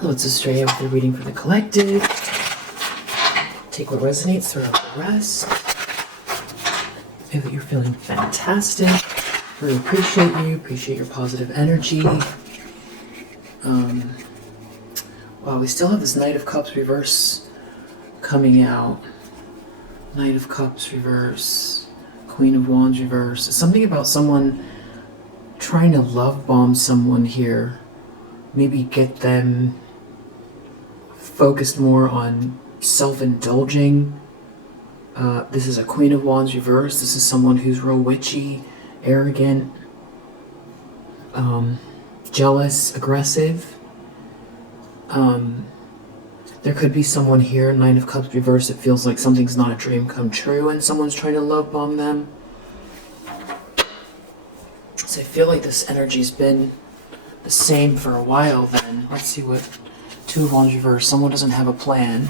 Let's just stray with the reading for the collective. Take what resonates, throw out the rest. Feel that you're feeling fantastic. Really appreciate your positive energy. Wow, we still have this Knight of Cups reverse coming out. Knight of Cups reverse, Queen of Wands reverse. It's something about someone trying to love bomb someone here. Maybe get them focused more on self-indulging. This is a Queen of Wands reverse. This is someone who's real witchy, arrogant, jealous, aggressive. There could be someone here, Nine of Cups reverse, it feels like something's not a dream come true and someone's trying to love bomb them. So I feel like this energy's been the same for a while then. Let's see what Two of Wands reverse. Someone doesn't have a plan.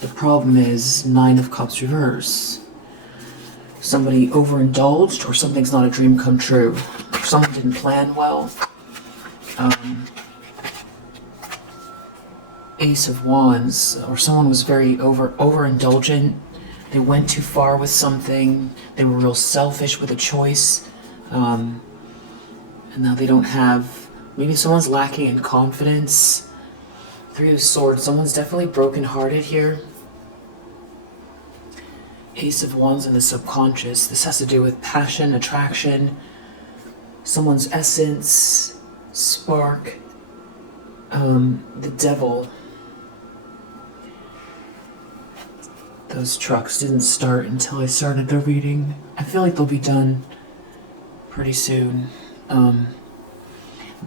The problem is Nine of Cups reverse. Somebody overindulged, or something's not a dream come true. Or someone didn't plan well. Ace of Wands, or someone was very overindulgent. They went too far with something. They were real selfish with a choice. And now they don't have... Maybe someone's lacking in confidence. Three of Swords. Someone's definitely brokenhearted here. Ace of Wands in the subconscious. This has to do with passion, attraction, someone's essence, spark. The Devil. Those trucks didn't start until I started the reading. I feel like they'll be done pretty soon.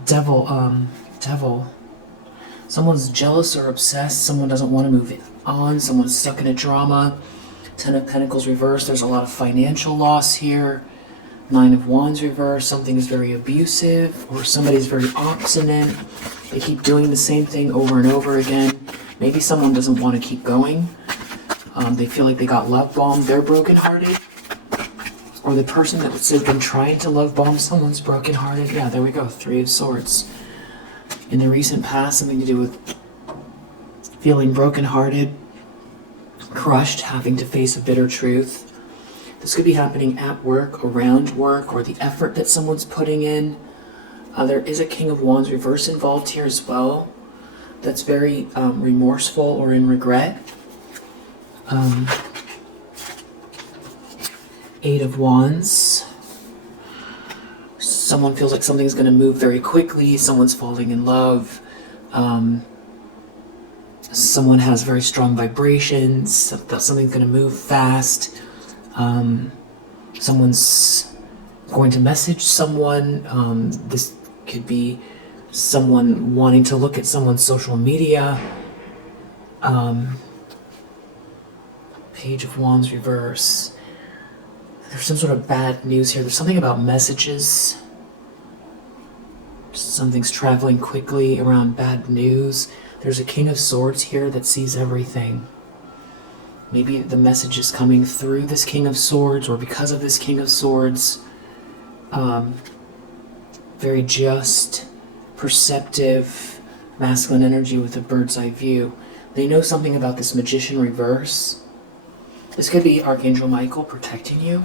Devil. Someone's jealous or obsessed. Someone doesn't want to move on. Someone's stuck in a drama. Ten of Pentacles reversed. There's a lot of financial loss here. Nine of Wands reversed. Something is very abusive, or somebody's very obstinate. They keep doing the same thing over and over again. Maybe someone doesn't want to keep going. They feel like they got love bombed. They're brokenhearted. Or the person that's been trying to love bomb someone's brokenhearted. Yeah, there we go. Three of Swords. In the recent past, something to do with feeling brokenhearted, crushed, having to face a bitter truth. This could be happening at work, around work, or the effort that someone's putting in. There is a King of Wands reverse involved here as well. That's very remorseful or in regret. Eight of Wands. Someone feels like something's going to move very quickly. Someone's falling in love. Someone has very strong vibrations. Something's going to move fast. Someone's going to message someone. This could be someone wanting to look at someone's social media. Page of Wands reverse. There's some sort of bad news here. There's something about messages. Something's traveling quickly around bad news. There's a King of Swords here that sees everything. Maybe the message is coming through this King of Swords, or because of this King of Swords. Very just, perceptive, masculine energy with a bird's eye view. They know something about this Magician reverse. This could be Archangel Michael protecting you.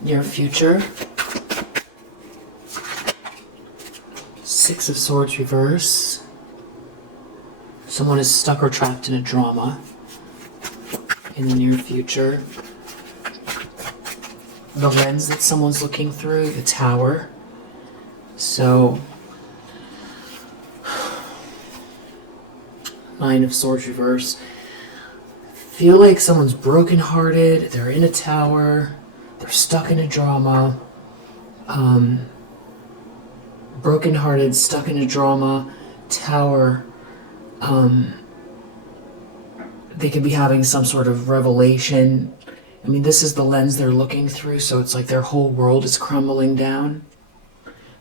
Near future. Six of Swords reverse. Someone is stuck or trapped in a drama in the near future. The lens that someone's looking through, the Tower. So, Nine of Swords reverse. Feel like someone's brokenhearted, they're in a tower, they're stuck in a drama. Brokenhearted, stuck in a drama, tower. They could be having some sort of revelation. I mean, this is the lens they're looking through, so it's like their whole world is crumbling down.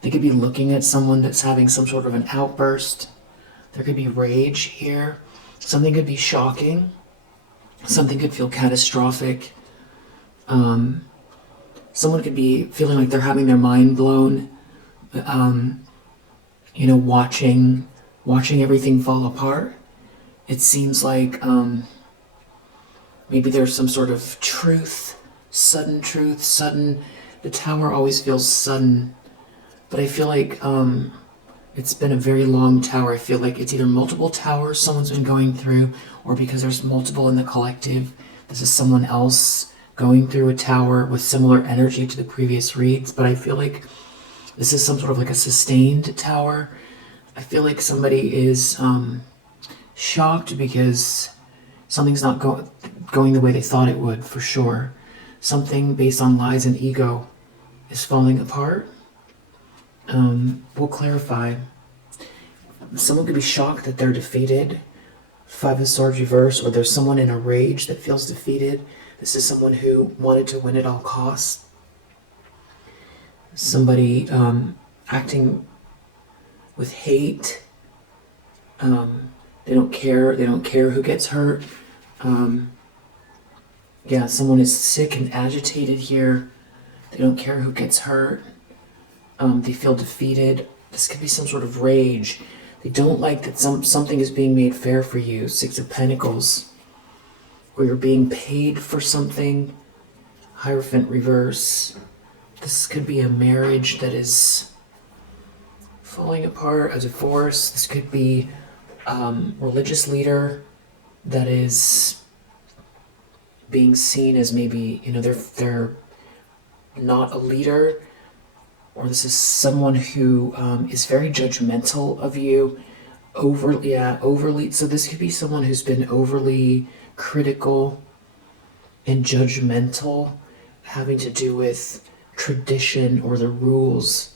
They could be looking at someone that's having some sort of an outburst. There could be rage here. Something could be shocking. Something could feel catastrophic. Someone could be feeling like they're having their mind blown, watching everything fall apart. It seems like maybe there's some sort of sudden truth. The tower always feels sudden, but I feel like it's been a very long tower. I feel like it's either multiple towers someone's been going through, or because there's multiple in the collective, this is someone else going through a tower with similar energy to the previous reads. But I feel like this is some sort of like a sustained tower. I feel like somebody is shocked because something's not going the way they thought it would, for sure. Something based on lies and ego is falling apart. We'll clarify. Someone could be shocked that they're defeated. 5 of Swords reverse, or there's someone in a rage that feels defeated. This is someone who wanted to win at all costs. Somebody acting with hate. They don't care who gets hurt. Someone is sick and agitated here. They don't care who gets hurt. They feel defeated. This could be some sort of rage. They don't like that something is being made fair for you. 6 of Pentacles. Or you're being paid for something. Hierophant reverse. This could be a marriage that is falling apart, a divorce. This could be religious leader that is being seen as maybe, they're not a leader. Or this is someone who is very judgmental of you, overly. So this could be someone who's been overly critical and judgmental, having to do with tradition or the rules,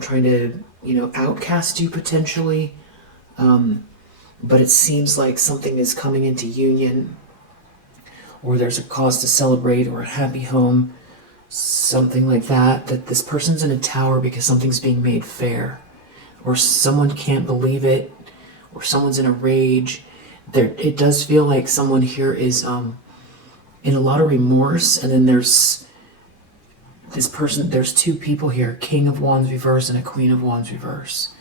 trying to, outcast you potentially. But it seems like something is coming into union, or there's a cause to celebrate, or a happy home. Something like that this person's in a tower because something's being made fair, or someone can't believe it, or someone's in a rage. It does feel like someone here is in a lot of remorse, and then there's this person, there's 2 people here, King of Wands reverse and a Queen of Wands reverse.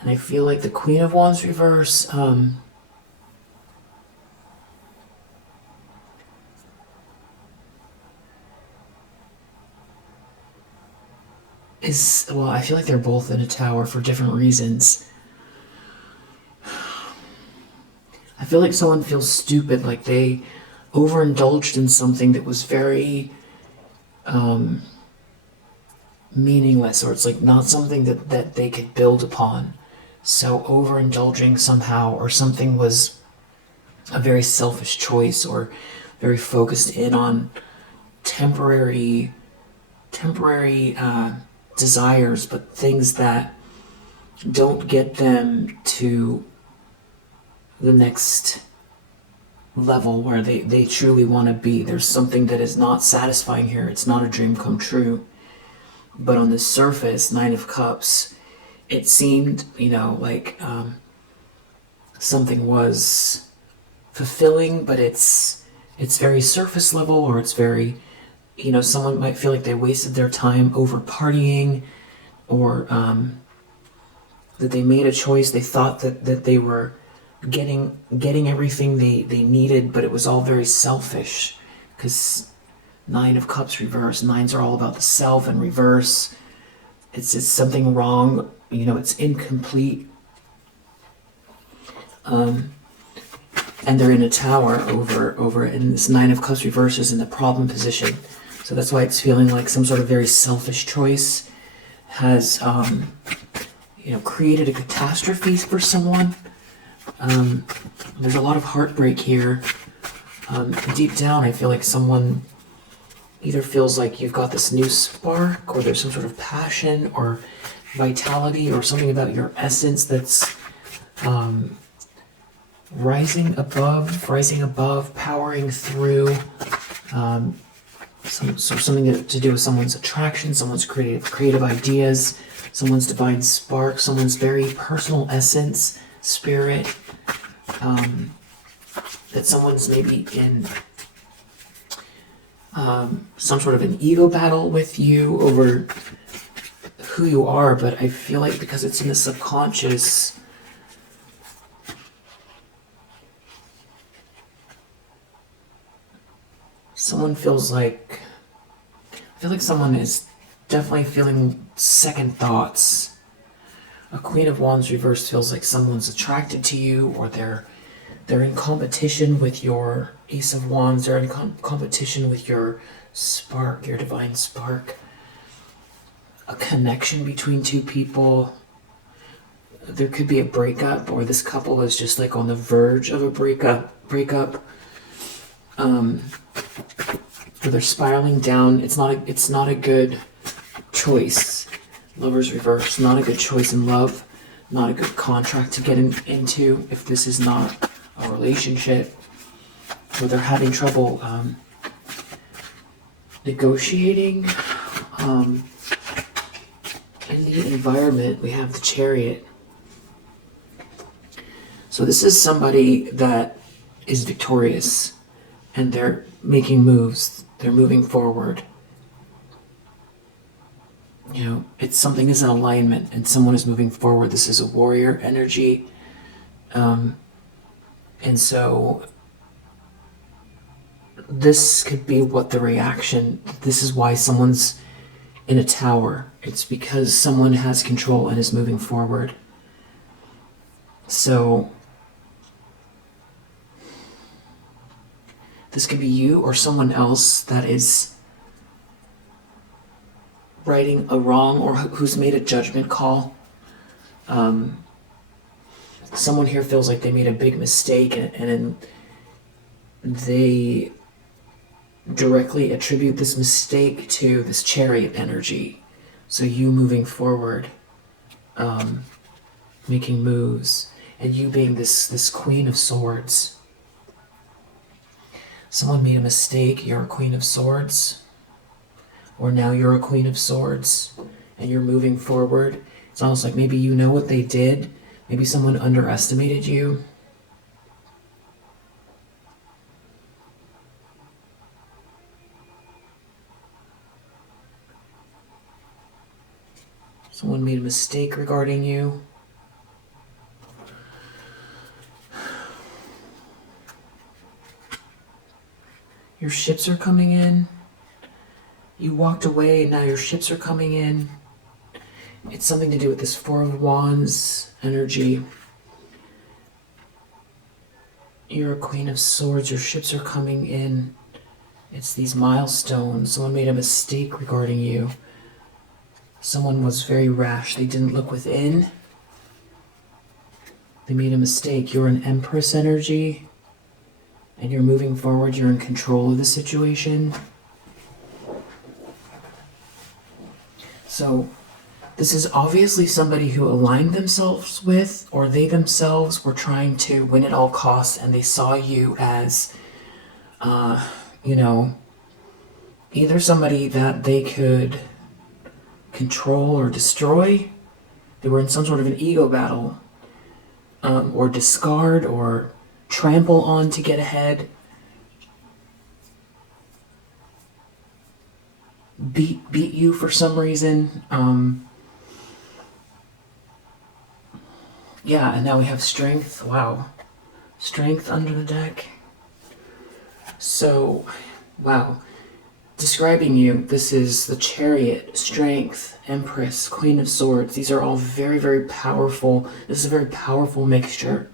And I feel like the Queen of Wands reverse I feel like they're both in a tower for different reasons. I feel like someone feels stupid, like they overindulged in something that was very meaningless, or it's like not something that they could build upon. So overindulging somehow, or something was a very selfish choice, or very focused in on temporary desires, but things that don't get them to the next level where they truly want to be. There's something that is not satisfying here. It's not a dream come true. But on the surface, 9 of Cups, it seemed, like something was fulfilling, but it's very surface level, or it's very, someone might feel like they wasted their time over partying, or that they made a choice. They thought that they were getting everything they needed, but it was all very selfish, because 9 of Cups reverse. 9s are all about the self, and reverse, it's something wrong, it's incomplete. And they're in a tower over it, and this 9 of Cups reverse is in the problem position. So that's why it's feeling like some sort of very selfish choice has, created a catastrophe for someone. There's a lot of heartbreak here. Deep down, I feel like someone either feels like you've got this new spark, or there's some sort of passion or vitality, or something about your essence that's rising above, powering through. Something to do with someone's attraction, someone's creative ideas, someone's divine spark, someone's very personal essence, spirit. That someone's maybe in some sort of an ego battle with you over who you are, but I feel like because it's in the subconscious, someone feels like, I feel like someone is definitely feeling second thoughts. A Queen of Wands reversed feels like someone's attracted to you, or they're in competition with your Ace of Wands. They're in competition with your spark, your divine spark. A connection between two people. There could be a breakup, or this couple is just like on the verge of a breakup. Or they're spiraling down. It's not a good choice. Lovers reverse, not a good choice in love. Not a good contract to get into if this is not a relationship. Or they're having trouble negotiating. In the environment, we have the Chariot. So this is somebody that is victorious, and they're making moves. They're moving forward. You know, it's something is in alignment, and someone is moving forward. This is a warrior energy. And so this could be what the reaction, this is why someone's in a tower. It's because someone has control and is moving forward. So this could be you or someone else that is righting a wrong, or who's made a judgment call. Someone here feels like they made a big mistake, and they directly attribute this mistake to this Chariot energy. So you moving forward, making moves, and you being this Queen of Swords. Someone made a mistake, you're a Queen of Swords, or now you're a Queen of Swords, and you're moving forward. It's almost like maybe you know what they did, maybe someone underestimated you. Someone made a mistake regarding you. Your ships are coming in. You walked away, and now your ships are coming in. It's something to do with this Four of Wands energy. You're a Queen of Swords. Your ships are coming in. It's these milestones. Someone made a mistake regarding you. Someone was very rash. They didn't look within. They made a mistake. You're an Empress energy, and you're moving forward. You're in control of the situation. So this is obviously somebody who aligned themselves with, or they themselves were trying to win at all costs, and they saw you as, either somebody that they could control or destroy. They were in some sort of an ego battle, or discard or trample on to get ahead. Beat you for some reason. Yeah, and now we have strength. Wow. Strength under the deck. So, wow. Describing you, this is the Chariot, Strength, Empress, Queen of Swords. These are all very, very powerful. This is a very powerful mixture.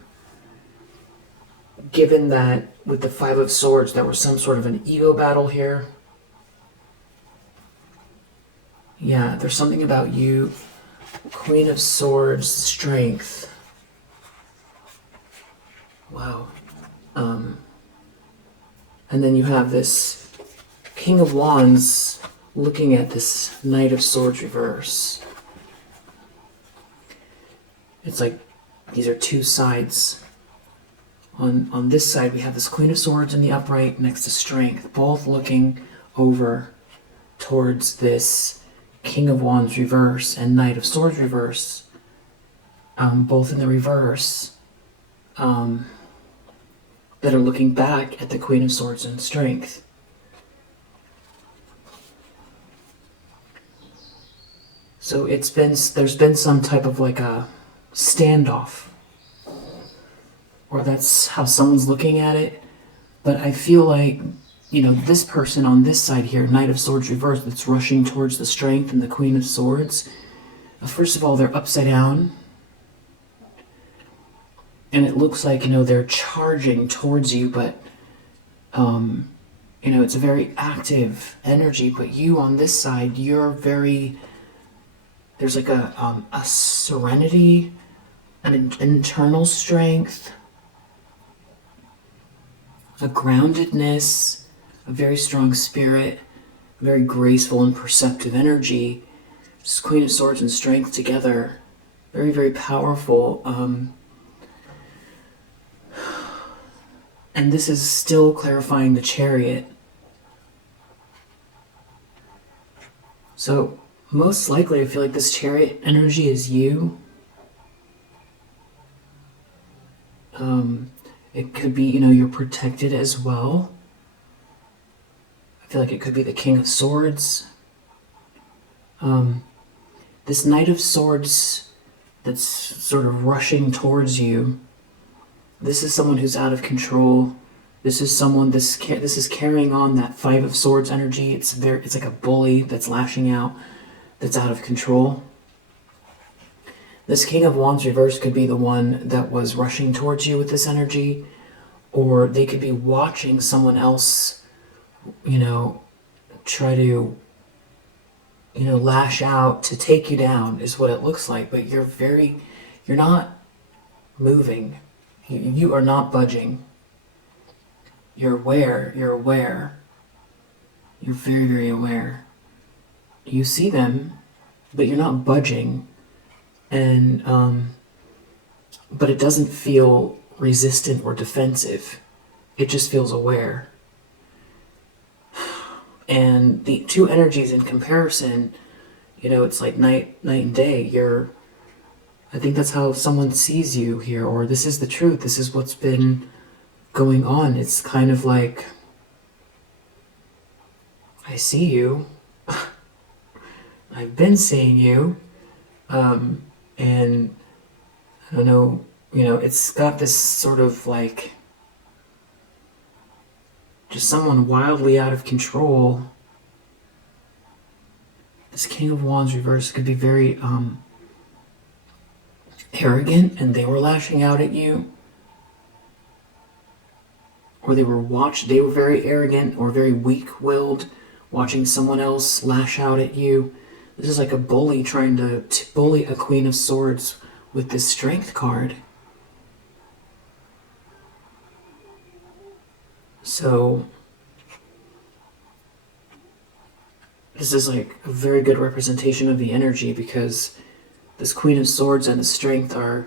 Given that with the Five of Swords, there was some sort of an ego battle here. Yeah, there's something about you. Queen of Swords, Strength. Wow. And then you have this King of Wands looking at this Knight of Swords reverse. It's like these are two sides. On this side, we have this Queen of Swords in the upright next to Strength, both looking over towards this King of Wands reverse and Knight of Swords reverse, both in the reverse, that are looking back at the Queen of Swords and Strength. So there's been some type of like a standoff, or that's how someone's looking at it. But I feel like, this person on this side here, Knight of Swords reversed, that's rushing towards the Strength and the Queen of Swords. First of all, they're upside down. And it looks like, they're charging towards you, but, it's a very active energy. But you on this side, there's like a serenity, an internal strength, a groundedness, a very strong spirit, a very graceful and perceptive energy. Just Queen of Swords and Strength together. Very, very powerful. And this is still clarifying the Chariot. So, most likely, I feel like this Chariot energy is you. It could be, you're protected as well. I feel like it could be the King of Swords. This Knight of Swords that's sort of rushing towards you. This is someone who's out of control. This is someone, this is carrying on that Five of Swords energy. It's like a bully that's lashing out, that's out of control. This King of Wands reverse could be the one that was rushing towards you with this energy, or they could be watching someone else, try to, lash out to take you down is what it looks like, but you're not moving. You are not budging. You're aware. You're very, very aware. You see them, but you're not budging. And, but it doesn't feel resistant or defensive. It just feels aware. And the two energies in comparison, it's like night and day. I think that's how someone sees you here, or this is the truth. This is what's been going on. It's kind of like, I see you. I've been seeing you. And I don't know, it's got this sort of like just someone wildly out of control. This King of Wands reverse could be very arrogant, and they were lashing out at you. Or they were very arrogant or very weak-willed, watching someone else lash out at you. This is like a bully trying to bully a Queen of Swords with this Strength card. So, this is like a very good representation of the energy, because this Queen of Swords and the Strength are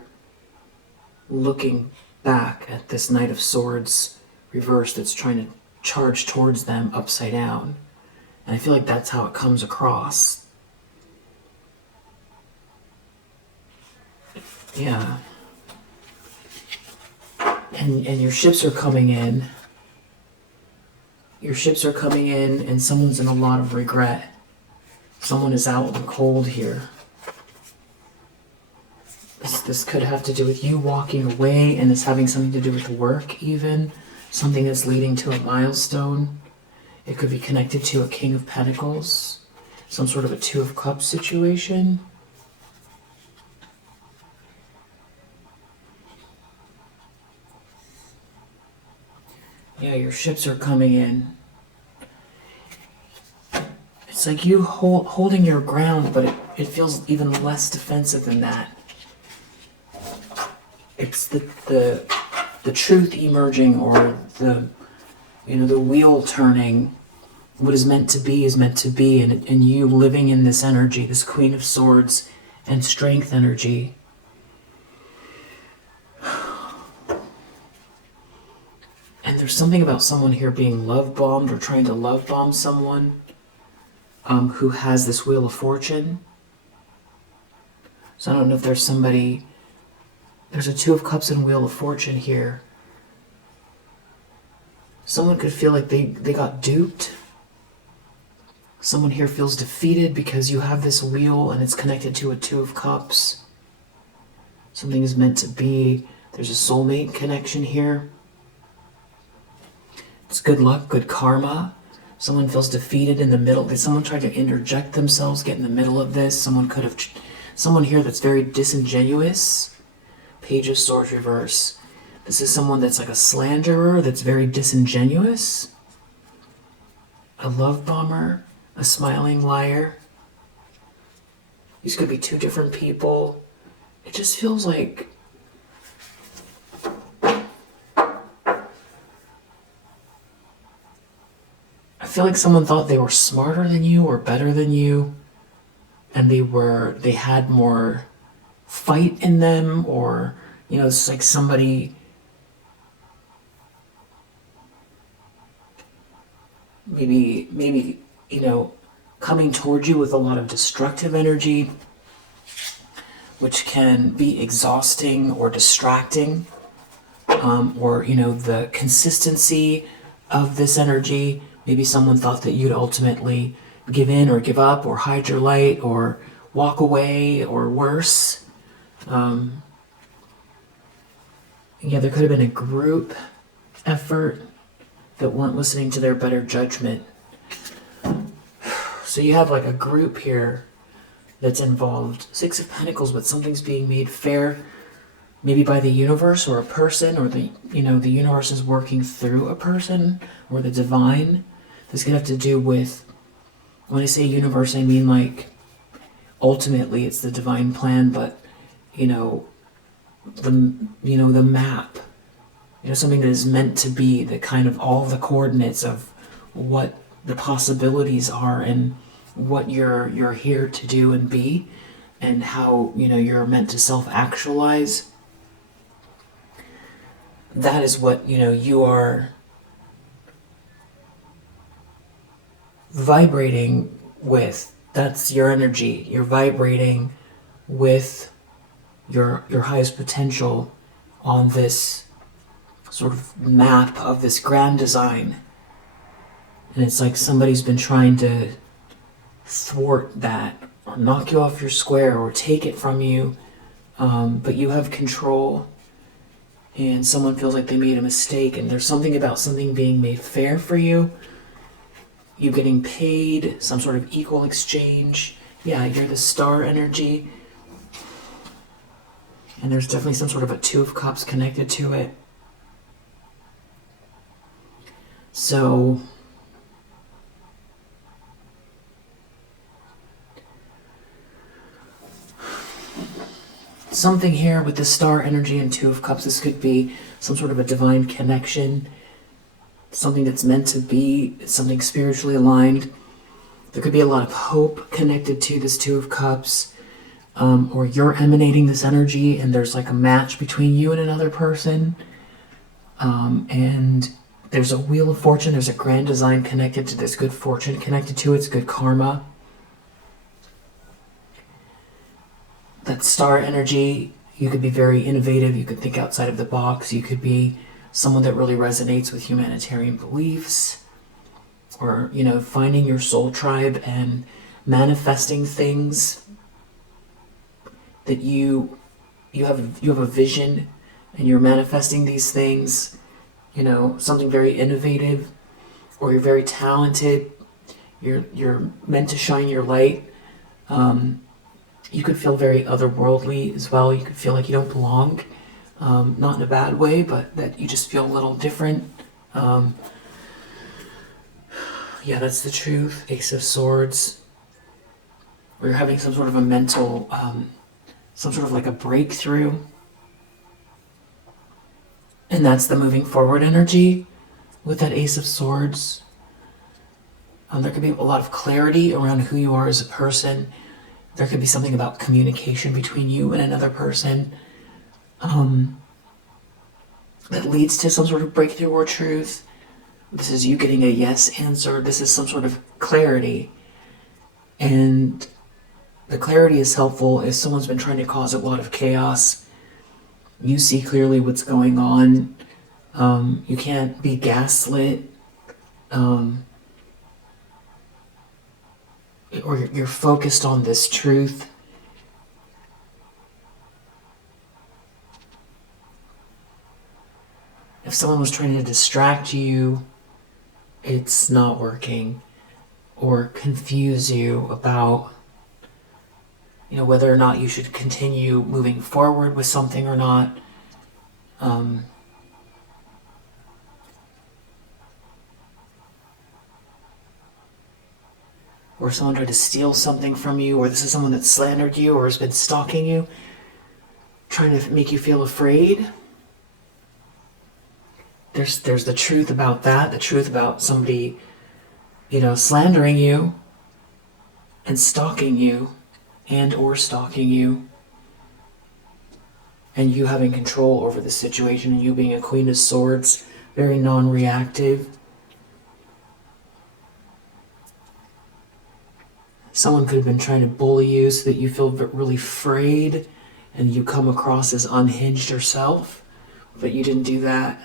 looking back at this Knight of Swords reverse that's trying to charge towards them upside down. And I feel like that's how it comes across. Yeah. And your ships are coming in. Your ships are coming in, and someone's in a lot of regret. Someone is out in the cold here. This could have to do with you walking away, and this having something to do with work even. Something that's leading to a milestone. It could be connected to a King of Pentacles. Some sort of a Two of Cups situation. Yeah, your ships are coming in. It's like you holding your ground, but it feels even less defensive than that. It's the truth emerging, or the wheel turning. What is meant to be, and you living in this energy, this Queen of Swords and Strength energy. And there's something about someone here being love-bombed, or trying to love-bomb someone who has this Wheel of Fortune. So I don't know if there's somebody... There's a Two of Cups and Wheel of Fortune here. Someone could feel like they got duped. Someone here feels defeated because you have this wheel and it's connected to a Two of Cups. Something is meant to be. There's a soulmate connection here. It's good luck, good karma. Someone feels defeated in the middle. Did someone try to interject themselves, get in the middle of this? Someone here that's very disingenuous. Page of Swords reverse. This is someone that's like a slanderer, that's very disingenuous. A love bomber, a smiling liar. These could be two different people. It just feels like I feel like someone thought they were smarter than you or better than you, and they had more fight in them, or it's like somebody maybe coming towards you with a lot of destructive energy, which can be exhausting or distracting, or the consistency of this energy. Maybe someone thought that you'd ultimately give in or give up or hide your light or walk away or worse. There could have been a group effort that weren't listening to their better judgment. So you have like a group here that's involved. Six of Pentacles, but something's being made fair, maybe by the universe or a person, or the universe is working through a person or the divine. This could have to do with, when I say universe, I mean like ultimately it's the divine plan, but the map, something that is meant to be, the kind of all the coordinates of what the possibilities are and what you're here to do and be, and how you're meant to self-actualize. That is what you are vibrating with. That's your energy. You're vibrating with your highest potential on this sort of map of this grand design. And it's like somebody's been trying to thwart that or knock you off your square or take it from you, but you have control, and someone feels like they made a mistake, and there's something about something being made fair for you, you getting paid, some sort of equal exchange. Yeah, you're the star energy, and there's definitely some sort of a Two of Cups connected to it. So something here with the star energy and Two of Cups, this could be some sort of a divine connection, something that's meant to be, something spiritually aligned. There could be a lot of hope connected to this Two of Cups, or you're emanating this energy and there's like a match between you and another person, and there's a Wheel of Fortune, there's a grand design connected to this, good fortune connected to it, it's good karma. That star energy, you could be very innovative, you could think outside of the box, you could be someone that really resonates with humanitarian beliefs, or finding your soul tribe and manifesting things that you have a vision, and you're manifesting these things, something very innovative, or you're very talented, you're meant to shine your light. You could feel very otherworldly as well. You could feel like you don't belong, not in a bad way, but that you just feel a little different. Yeah, that's the truth. Ace of Swords. Or you're having some sort of a mental, some sort of like a breakthrough. And that's the moving forward energy with that Ace of Swords. There could be a lot of clarity around who you are as a person. There could be something about communication between you and another person, that leads to some sort of breakthrough or truth. This is you getting a yes answer. This is some sort of clarity. And the clarity is helpful if someone's been trying to cause a lot of chaos. You see clearly what's going on. You can't be gaslit. or you're focused on this truth. If someone was trying to distract you, it's not working, or confuse you about, whether or not you should continue moving forward with something or not. Or someone tried to steal something from you, or this is someone that slandered you or has been stalking you, trying to make you feel afraid. There's the truth about that, the truth about somebody, slandering you and stalking you or stalking you, and you having control over the situation, and you being a Queen of Swords, very non-reactive. Someone could have been trying to bully you so that you feel really afraid and you come across as unhinged yourself, but you didn't do that.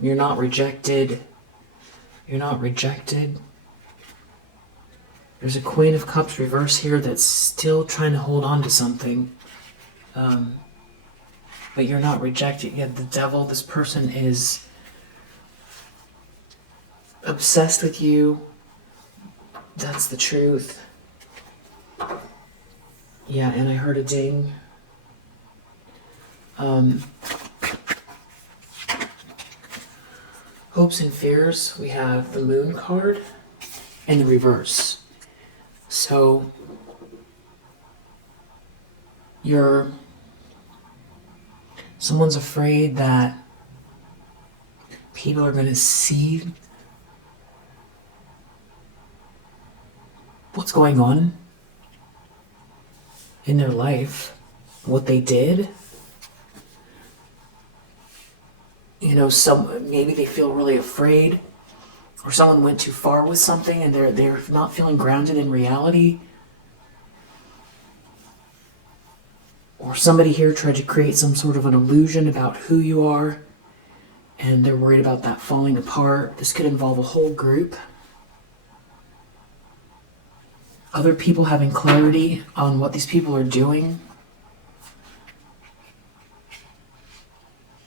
You're not rejected. You're not rejected. There's a Queen of Cups reverse here that's still trying to hold on to something. But you're not rejected. Yet the devil, this person is obsessed with you. That's the truth. Yeah, and I heard a ding. Hopes and fears, we have the Moon card and the reverse. So someone's afraid that people are going to see what's going on in their life, what they did. Maybe they feel really afraid, or someone went too far with something and they're not feeling grounded in reality. Or somebody here tried to create some sort of an illusion about who you are, and they're worried about that falling apart. This could involve a whole group. Other people having clarity on what these people are doing.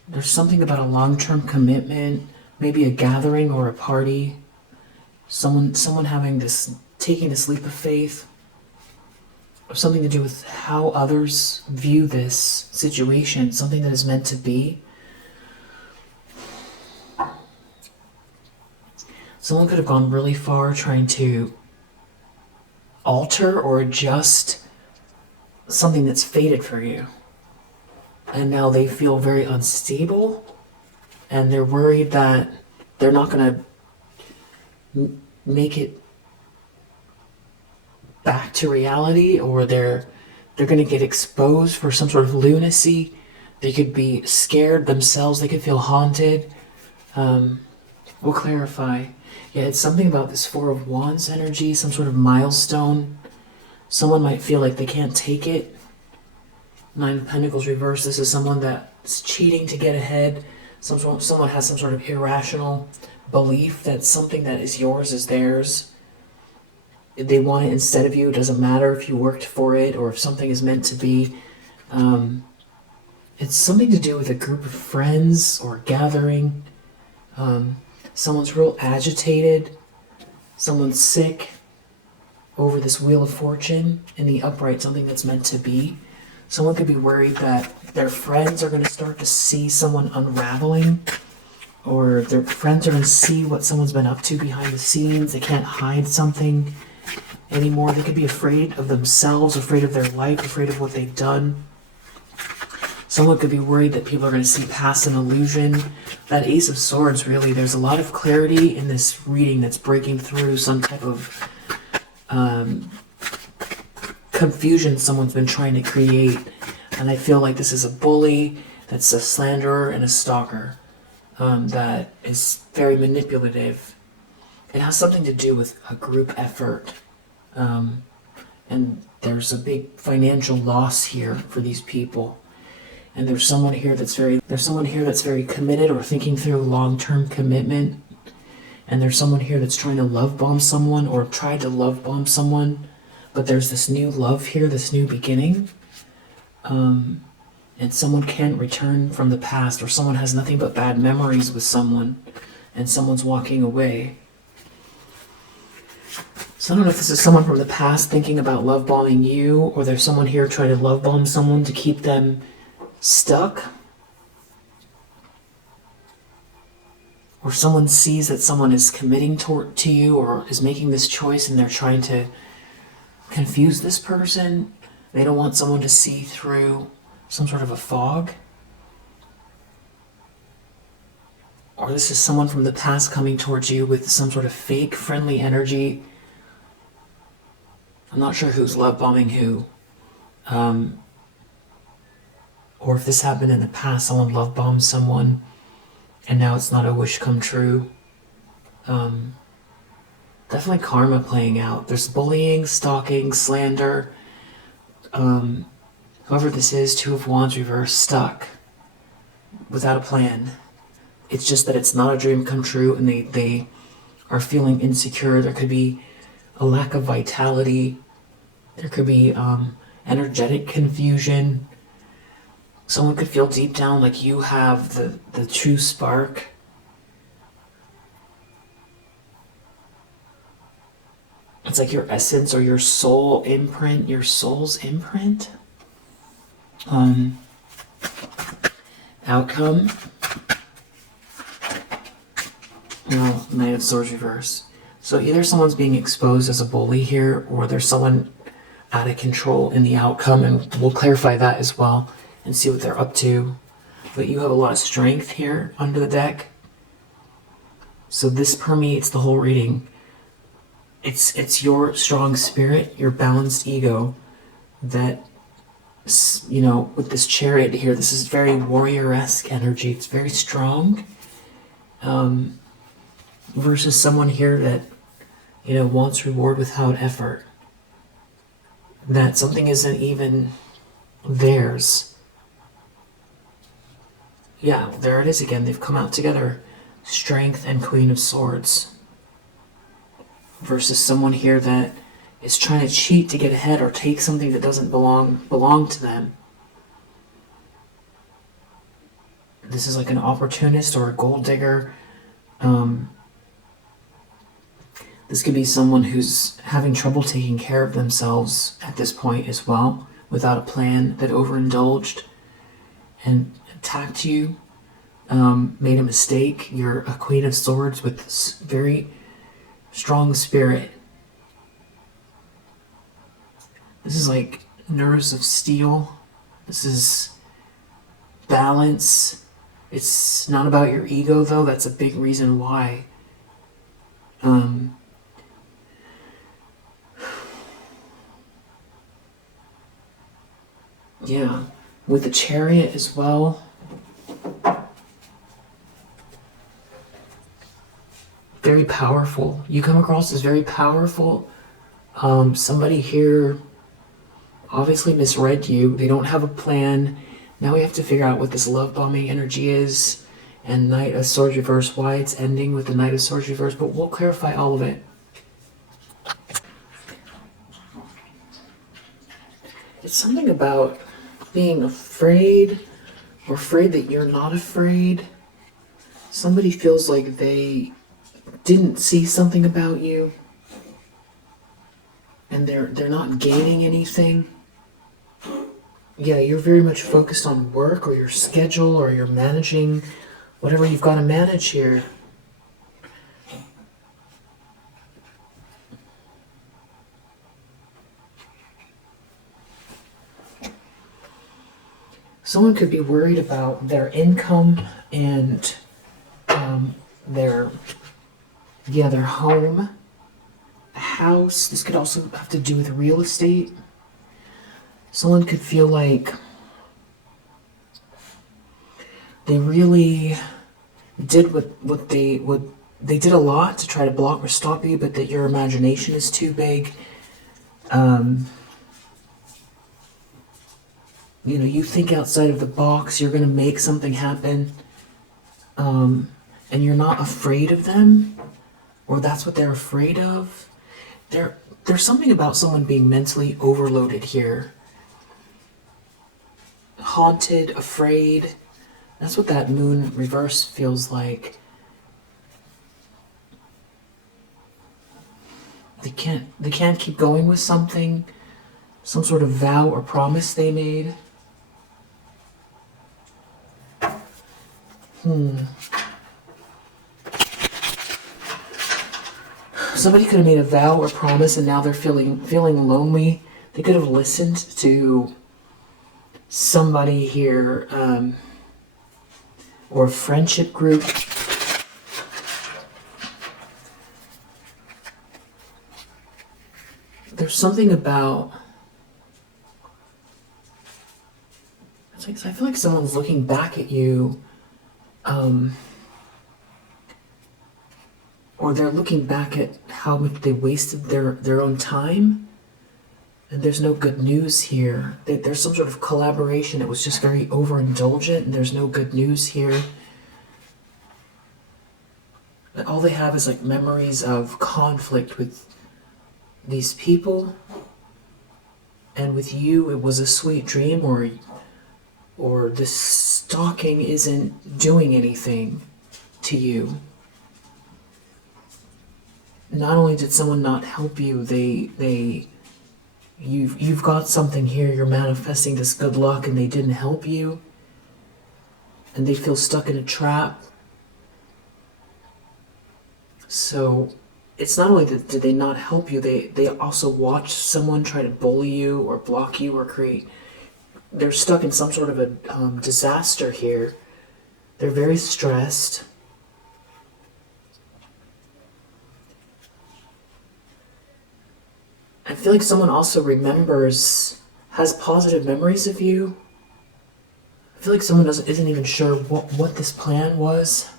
There's something about a long-term commitment, maybe a gathering or a party. Someone taking this leap of faith. Or something to do with how others view this situation, something that is meant to be. Someone could have gone really far trying to alter or adjust something that's fated for you. And now they feel very unstable, and they're worried that they're not going to make it back to reality, or they're going to get exposed for some sort of lunacy. They could be scared themselves. They could feel haunted. We'll clarify. Yeah, it's something about this Four of Wands energy, some sort of milestone. Someone might feel like they can't take it. Nine of Pentacles reversed. This is someone that's cheating to get ahead. Someone has some sort of irrational belief that something that is yours is theirs. They want it instead of you. It doesn't matter if you worked for it or if something is meant to be. It's something to do with a group of friends or gathering. Someone's real agitated. Someone's sick over this Wheel of Fortune in the upright, something that's meant to be. Someone could be worried that their friends are going to start to see someone unraveling, or their friends are going to see what someone's been up to behind the scenes. They can't hide something anymore. They could be afraid of themselves, afraid of their life, afraid of what they've done. Someone could be worried that people are going to see past an illusion. That Ace of Swords, really, there's a lot of clarity in this reading that's breaking through some type of confusion someone's been trying to create. And I feel like this is a bully, that's a slanderer, and a stalker that is very manipulative. It has something to do with a group effort. And there's a big financial loss here for these people. And there's someone here that's very committed or thinking through long-term commitment. And there's someone here that's trying to love bomb someone or tried to love bomb someone. But there's this new love here, this new beginning. And someone can't return from the past, or someone has nothing but bad memories with someone, and someone's walking away. So I don't know if this is someone from the past thinking about love bombing you, or there's someone here trying to love bomb someone to keep them stuck. Or someone sees that someone is committing to you or is making this choice and they're trying to confuse this person. They don't want someone to see through some sort of a fog. Or this is someone from the past coming towards you with some sort of fake friendly energy. I'm not sure who's love bombing who. Or if this happened in the past, someone love bombed someone and now it's not a wish come true. Definitely karma playing out. There's bullying, stalking, slander. Whoever this is, Two of Wands reversed, stuck without a plan. It's just that it's not a dream come true and they are feeling insecure. There could be a lack of vitality. There could be energetic confusion. Someone could feel deep down like you have the true spark. It's like your essence or your soul imprint, your soul's imprint. Outcome. Well, Knight of Swords reverse. So either someone's being exposed as a bully here, or there's someone out of control in the outcome, and we'll clarify that as well and see what they're up to. But you have a lot of strength here under the deck. So this permeates the whole reading. It's your strong spirit, your balanced ego that, you know, with this Chariot here, this is very warrior-esque energy. It's very strong. Versus someone here that, you know, wants reward without effort. That something isn't even theirs. Yeah, there it is again. They've come out together. Strength and Queen of Swords. Versus someone here that is trying to cheat to get ahead or take something that doesn't belong to them. This is like an opportunist or a gold digger. This could be someone who's having trouble taking care of themselves at this point as well, without a plan, that overindulged and attacked you, made a mistake. You're a Queen of Swords with this very strong spirit. This is like nerves of steel. This is balance. It's not about your ego, though. That's a big reason why. Yeah, with the Chariot as well. Very powerful. You come across as very powerful. Somebody here obviously misread you. They don't have a plan. Now we have to figure out what this love bombing energy is. And Knight of Swords reverse, why it's ending with the Knight of Swords reverse, but we'll clarify all of it. It's something about being afraid, or afraid that you're not afraid. Somebody feels like they didn't see something about you, and they're not gaining anything. Yeah, you're very much focused on work or your schedule, or you're managing whatever you've got to manage here. Someone could be worried about their income and their home, a house. This could also have to do with real estate. Someone could feel like they really did what they did a lot to try to block or stop you, but that your imagination is too big. You think outside of the box, you're going to make something happen, and you're not afraid of them, or that's what they're afraid of. There's something about someone being mentally overloaded here. Haunted, afraid. That's what that moon reverse feels like. They can't keep going with something, some sort of vow or promise they made. Somebody could have made a vow or promise and now they're feeling lonely. They could have listened to somebody here, or a friendship group. There's something about, I feel like someone's looking back at you, or they're looking back at how much they wasted their own time, and there's no good news here. There's some sort of collaboration. It was just very overindulgent, and there's no good news here. But all they have is like memories of conflict with these people, and with you it was a sweet dream, or this stalking isn't doing anything to you. Not only did someone not help you, you've got something here, you're manifesting this good luck, and they didn't help you, and they feel stuck in a trap. So it's not only that did they not help you, they also watched someone try to bully you or block you or they're stuck in some sort of a disaster here. They're very stressed. I feel like someone also has positive memories of you. I feel like someone isn't even sure what this plan was.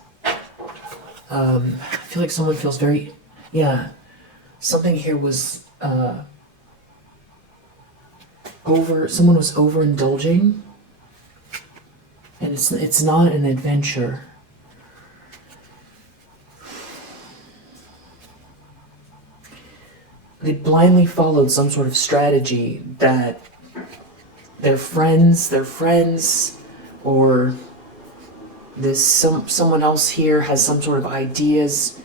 I feel like someone feels very, something here was someone was overindulging, and it's not an adventure. They blindly followed some sort of strategy that their friends, or someone else here has some sort of ideas.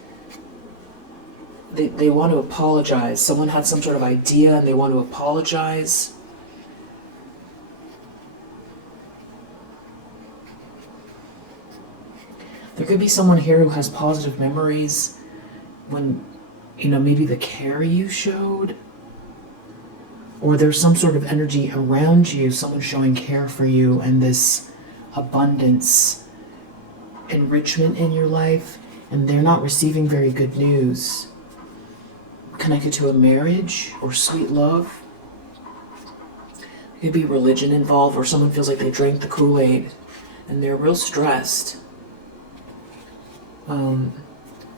They want to apologize. Someone had some sort of idea and they want to apologize. There could be someone here who has positive memories when, maybe the care you showed, or there's some sort of energy around you, someone showing care for you, and this abundance, enrichment in your life, and they're not receiving very good news. Connected to a marriage or sweet love. There could be religion involved, or someone feels like they drank the Kool-Aid and they're real stressed.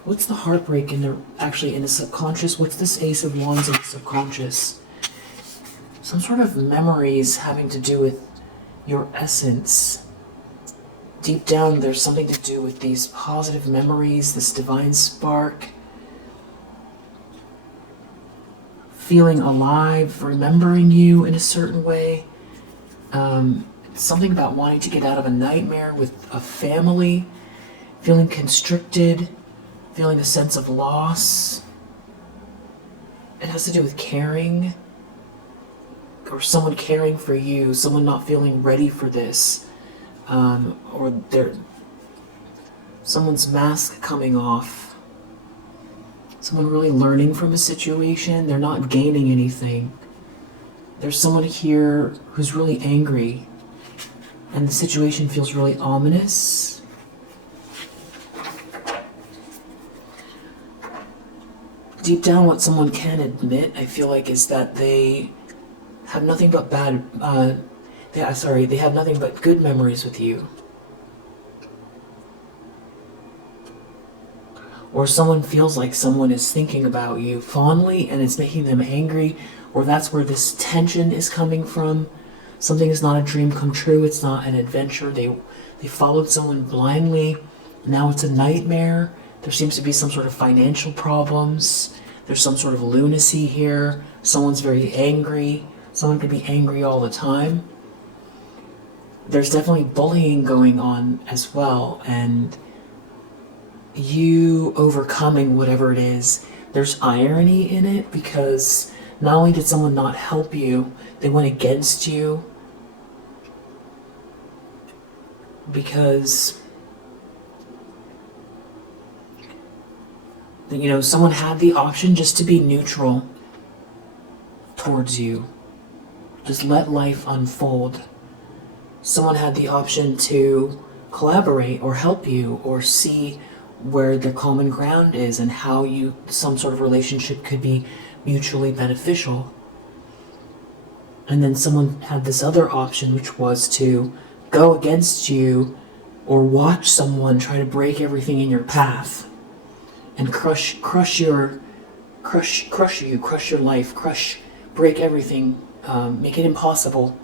What's the heartbreak in the subconscious? What's this Ace of Wands in the subconscious? Some sort of memories having to do with your essence. Deep down, there's something to do with these positive memories, this divine spark. Feeling alive, remembering you in a certain way. Something about wanting to get out of a nightmare with a family. Feeling constricted, feeling a sense of loss. It has to do with caring, or someone caring for you, someone not feeling ready for this, or someone's mask coming off. Someone really learning from a situation, they're not gaining anything. There's someone here who's really angry, and the situation feels really ominous. Deep down, what someone can admit, I feel like, is that they have nothing but they have nothing but good memories with you. Or someone feels like someone is thinking about you fondly and it's making them angry, or that's where this tension is coming from. Something is not a dream come true. It's not an adventure. They followed someone blindly. Now it's a nightmare. There seems to be some sort of financial problems. There's some sort of lunacy here. Someone's very angry. Someone could be angry all the time. There's definitely bullying going on as well, and you overcoming whatever it is. There's irony in it, because not only did someone not help you, they went against you, because someone had the option just to be neutral towards you. Just let life unfold. Someone had the option to collaborate or help you or see where the common ground is and how some sort of relationship could be mutually beneficial. And then someone had this other option, which was to go against you or watch someone try to break everything in your path and crush you, crush your life, break everything, make it impossible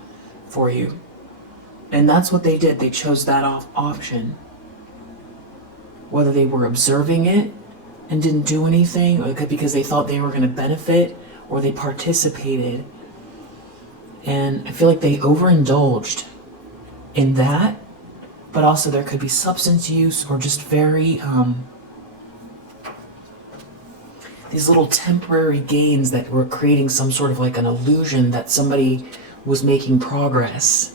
for you. And that's what they did. They chose that option. Whether they were observing it and didn't do anything, or because they thought they were going to benefit, or they participated. And I feel like they overindulged in that, but also there could be substance use or just very, these little temporary gains that were creating some sort of like an illusion that somebody was making progress.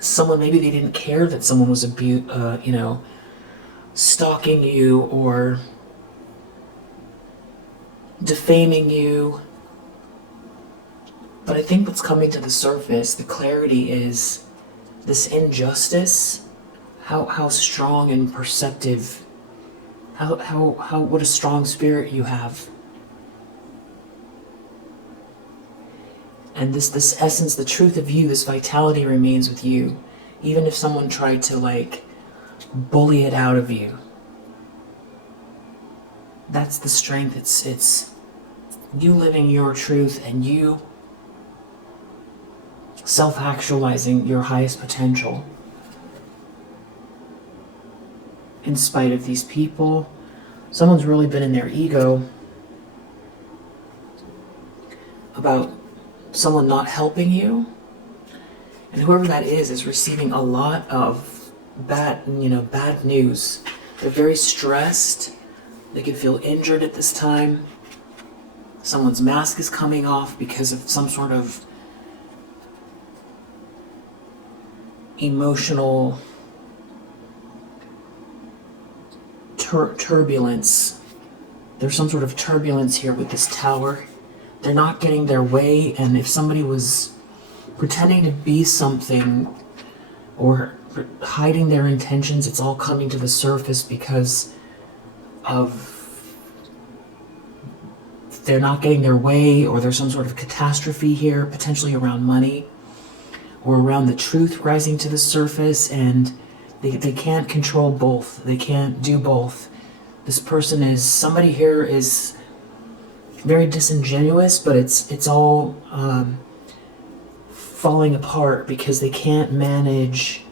Someone, maybe they didn't care that someone was stalking you or defaming you. But I think what's coming to the surface, the clarity, is this injustice, how strong and perceptive, what a strong spirit you have. And this essence, the truth of you, this vitality remains with you. Even if someone tried to bully it out of you. That's the strength. It's you living your truth and you self-actualizing your highest potential. In spite of these people, someone's really been in their ego about someone not helping you, and whoever that is receiving a lot of bad news. They're very stressed. They can feel injured at this time. Someone's mask is coming off because of some sort of emotional turbulence. There's some sort of turbulence here with this tower. They're not getting their way, and if somebody was pretending to be something or hiding their intentions, it's all coming to the surface because of they're not getting their way, or there's some sort of catastrophe here, potentially around money or around the truth rising to the surface, and they can't control both. They can't do both. Somebody here is very disingenuous, but it's all falling apart because they can't manage.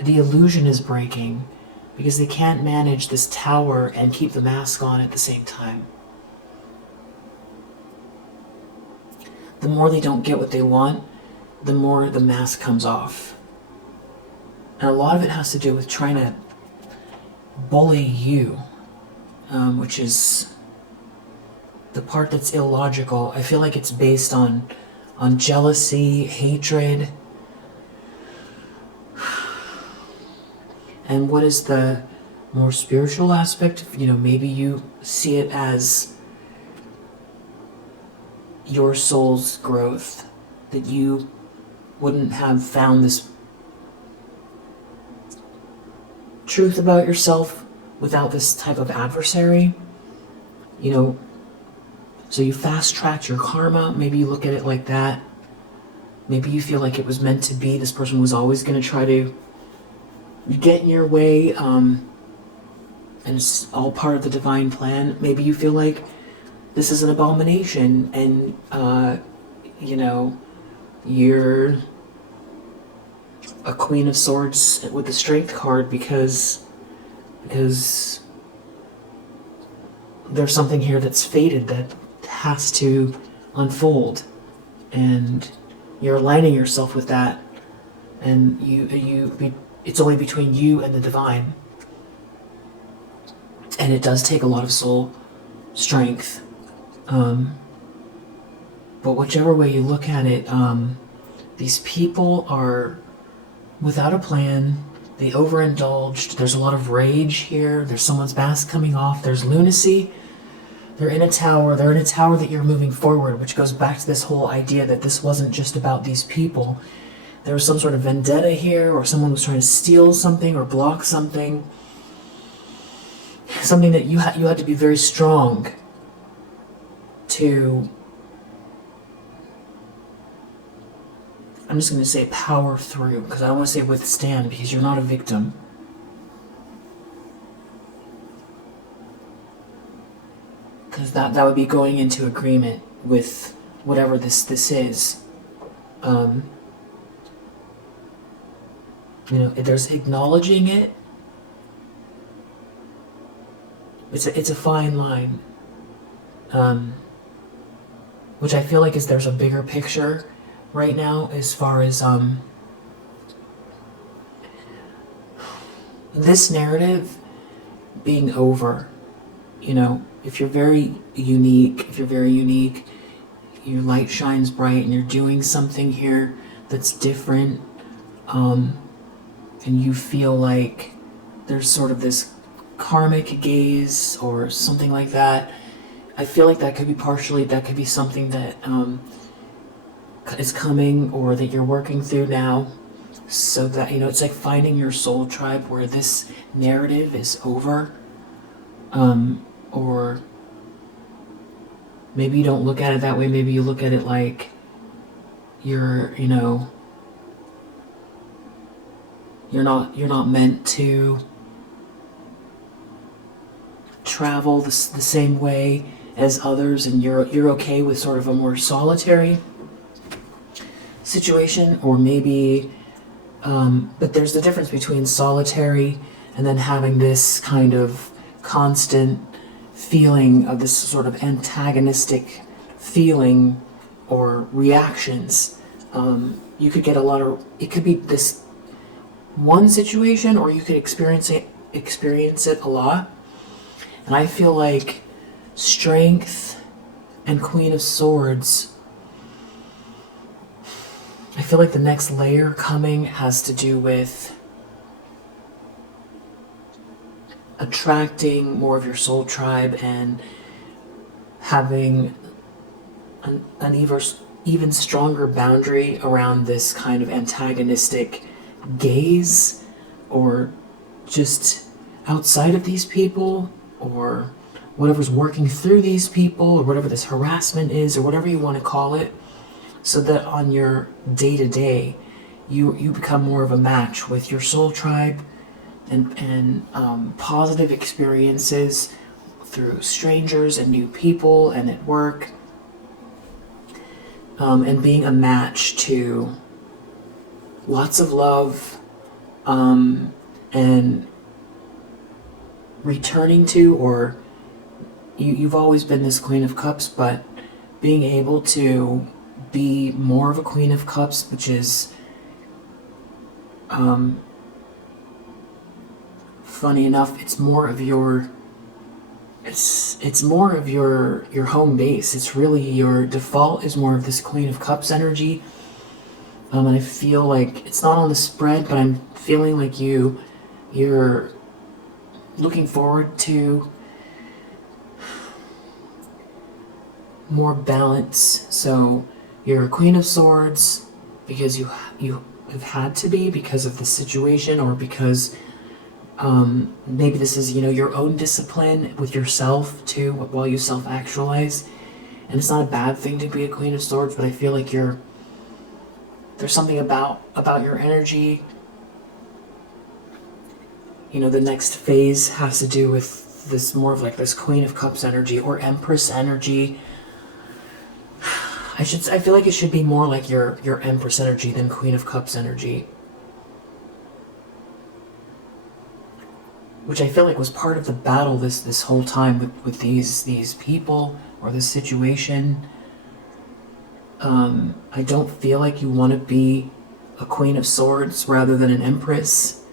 The illusion is breaking because they can't manage this tower and keep the mask on at the same time. The more they don't get what they want, the more the mask comes off. And a lot of it has to do with trying to bully you. Which is the part that's illogical. I feel like it's based on jealousy, hatred. And what is the more spiritual aspect? Maybe you see it as your soul's growth, that you wouldn't have found this truth about yourself without this type of adversary. So you fast-tracked your karma. Maybe you look at it like that. Maybe you feel like it was meant to be. This person was always going to try to get in your way, and it's all part of the divine plan. Maybe you feel like this is an abomination, and you know, you're a Queen of Swords with the Strength card because there's something here that's fated that has to unfold, and you're aligning yourself with that, and it's only between you and the divine, and it does take a lot of soul strength. But whichever way you look at it, these people are without a plan. They overindulged. There's a lot of rage here. There's someone's mask coming off. There's lunacy. They're in a tower. They're in a tower that you're moving forward, which goes back to this whole idea that this wasn't just about these people. There was some sort of vendetta here, or someone was trying to steal something or block something. Something that you had to be very strong to, I'm just going to say power through, because I don't want to say withstand, because you're not a victim. Because that would be going into agreement with whatever this is. You know, there's acknowledging it. It's a fine line. Which I feel like there's a bigger picture right now as far as this narrative being over. You know, if you're very unique, your light shines bright and you're doing something here that's different, and you feel like there's sort of this karmic gaze or something like that. I feel like that could be something that is coming, or that you're working through now, so that, you know, it's like finding your soul tribe where this narrative is over. Or maybe you don't look at it that way. Maybe you look at it like you're not meant to travel the same way as others, and you're okay with sort of a more solitary situation. Or maybe but there's the difference between solitary and then having this kind of constant feeling of this sort of antagonistic feeling or reactions. You could get it could be this one situation, or you could experience it a lot. And I feel like Strength and Queen of Swords, I feel like the next layer coming has to do with attracting more of your soul tribe and having an even stronger boundary around this kind of antagonistic gaze, or just outside of these people, or whatever's working through these people, or whatever this harassment is, or whatever you want to call it, so that on your day-to-day you become more of a match with your soul tribe, and positive experiences through strangers and new people and at work, and being a match to lots of love, and returning to, or you've always been this Queen of Cups, but being able to be more of a Queen of Cups, which is funny enough, it's more of your home base. It's really your default is more of this Queen of Cups energy. And I feel like it's not on the spread, but I'm feeling like you're looking forward to more balance. So you're a Queen of Swords because you have had to be, because of the situation, or because maybe this is, your own discipline with yourself too, while you self-actualize. And it's not a bad thing to be a Queen of Swords, but I feel like there's something about your energy. The next phase has to do with this more of like this Queen of Cups energy or Empress energy. I feel like it should be more like your Empress energy than Queen of Cups energy. Which I feel like was part of the battle this whole time with these people or this situation. I don't feel like you want to be a Queen of Swords rather than an Empress,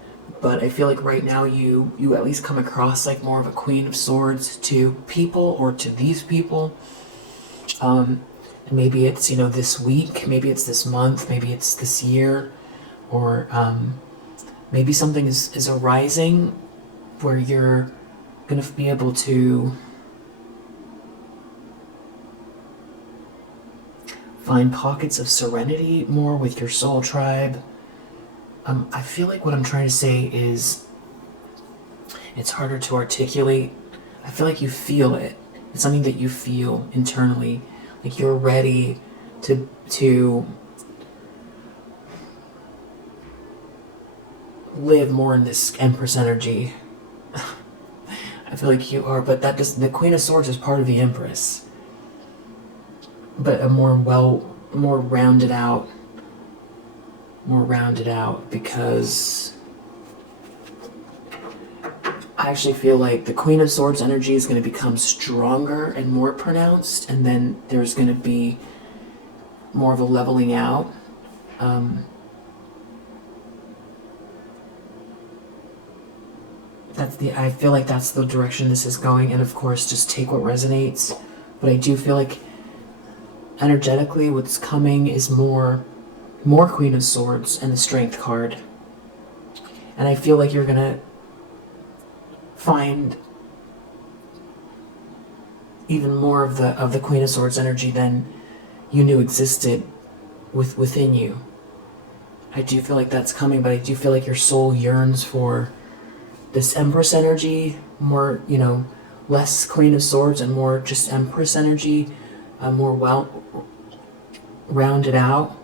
but I feel like right now you at least come across like more of a Queen of Swords to people or to these people. And maybe it's, this week, maybe it's this month, maybe it's this year, or maybe something is arising where you're going to be able to find pockets of serenity more with your soul tribe. I feel like what I'm trying to say is it's harder to articulate. I feel like you feel it. It's something that you feel internally. Like you're ready to live more in this Empress energy. I feel like you are, but the Queen of Swords is part of the Empress. But a more rounded out because I actually feel like the Queen of Swords energy is going to become stronger and more pronounced, and then there's going to be more of a leveling out. I feel like that's the direction this is going, and of course, just take what resonates. But I do feel like energetically, what's coming is more Queen of Swords and the Strength card, and I feel like you're gonna find even more of the Queen of Swords energy than you knew existed within you. I do feel like that's coming, but I do feel like your soul yearns for this Empress energy, more, less Queen of Swords and more just Empress energy, more rounded out.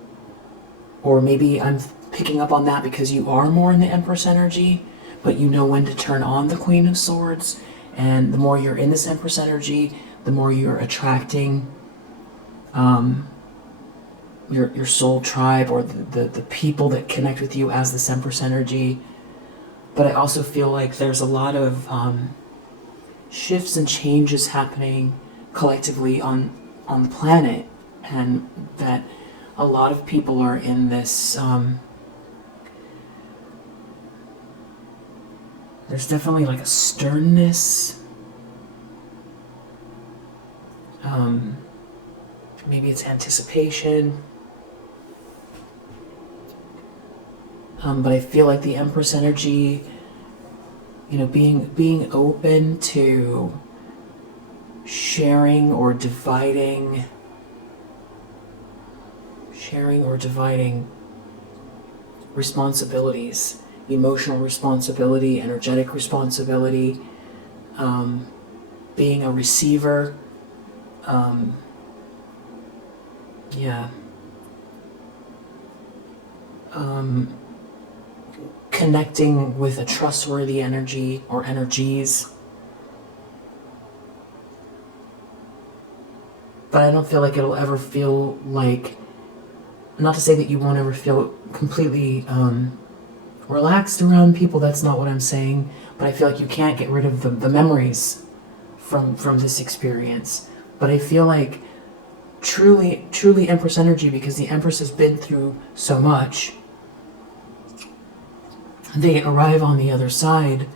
Or maybe I'm picking up on that because you are more in the Empress energy, but you know when to turn on the Queen of Swords, and the more you're in this Empress energy, the more you're attracting your soul tribe or the people that connect with you as this Empress energy. But I also feel like there's a lot of shifts and changes happening collectively on the planet, and that a lot of people are in this. There's definitely like a sternness. Maybe it's anticipation. But I feel like the Empress energy, being open to sharing or dividing responsibilities, emotional responsibility, energetic responsibility, being a receiver, connecting with a trustworthy energy or energies. But I don't feel like it'll ever feel like, not to say that you won't ever feel completely relaxed around people, that's not what I'm saying, but I feel like you can't get rid of the memories from this experience. But I feel like truly Empress energy, because the Empress has been through so much, they arrive on the other side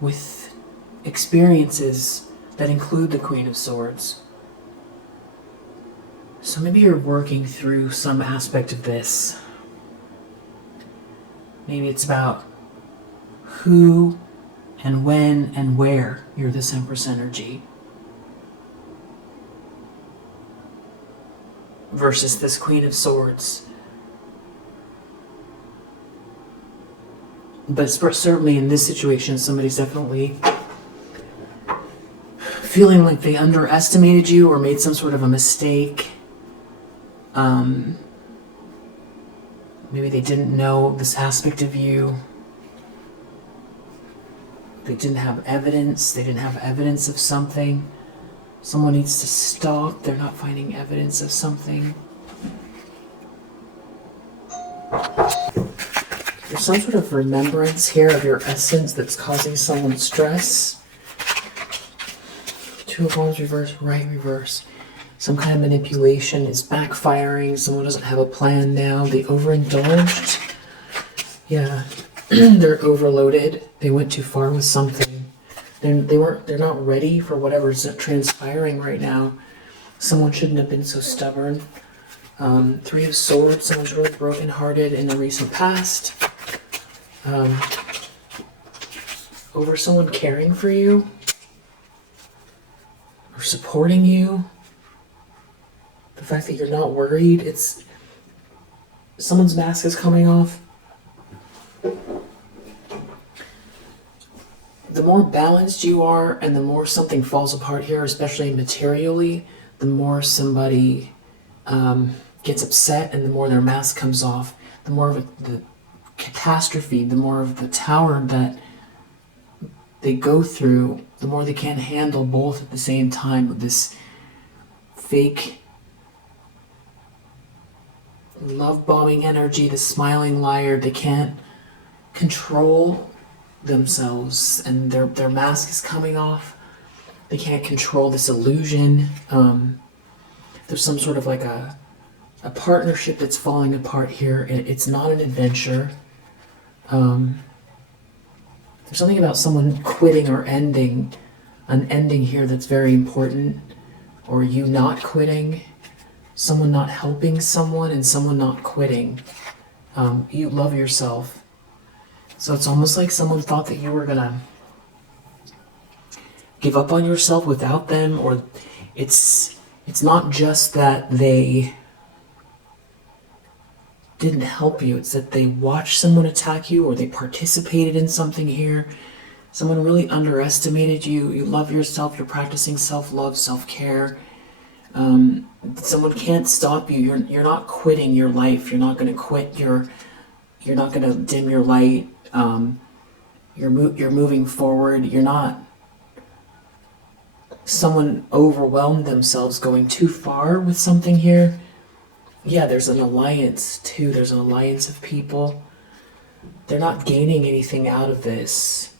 with experiences that include the Queen of Swords. So maybe you're working through some aspect of this. Maybe it's about who and when and where you're this Empress energy versus this Queen of Swords. But certainly in this situation, somebody's definitely feeling like they underestimated you or made some sort of a mistake. Maybe they didn't know this aspect of you. They didn't have evidence. They didn't have evidence of something. Someone needs to stop. They're not finding evidence of something. There's some sort of remembrance here of your essence that's causing someone stress. Two of Wands reverse, right reverse. Some kind of manipulation is backfiring. Someone doesn't have a plan now. They overindulged. Yeah, they're overloaded. They went too far with something. They're not ready for whatever's transpiring right now. Someone shouldn't have been so stubborn. Three of Swords. Someone's really brokenhearted in the recent past. Over someone caring for you or supporting you. The fact that you're not worried, it's someone's mask is coming off. The more balanced you are and the more something falls apart here, especially materially, the more somebody gets upset and the more their mask comes off, the more of the catastrophe, the more of the tower that they go through, the more they can't handle both at the same time with this fake love bombing energy, the smiling liar. They can't control themselves and their mask is coming off. They can't control this illusion. There's some sort of like a partnership that's falling apart here. It's not an adventure. There's something about someone quitting or ending, an ending here that's very important, or you not quitting, someone not helping someone and someone not quitting. You love yourself. So it's almost like someone thought that you were gonna give up on yourself without them, or it's not just that they didn't help you, it's that they watched someone attack you or they participated in something here. Someone really underestimated you. You love yourself, you're practicing self-love, self-care. Someone can't stop you. You're not quitting your life. You're not going to quit. You're not going to dim your light. You're moving forward. You're not. Someone overwhelmed themselves going too far with something here. Yeah, there's an alliance too. There's an alliance of people. They're not gaining anything out of this.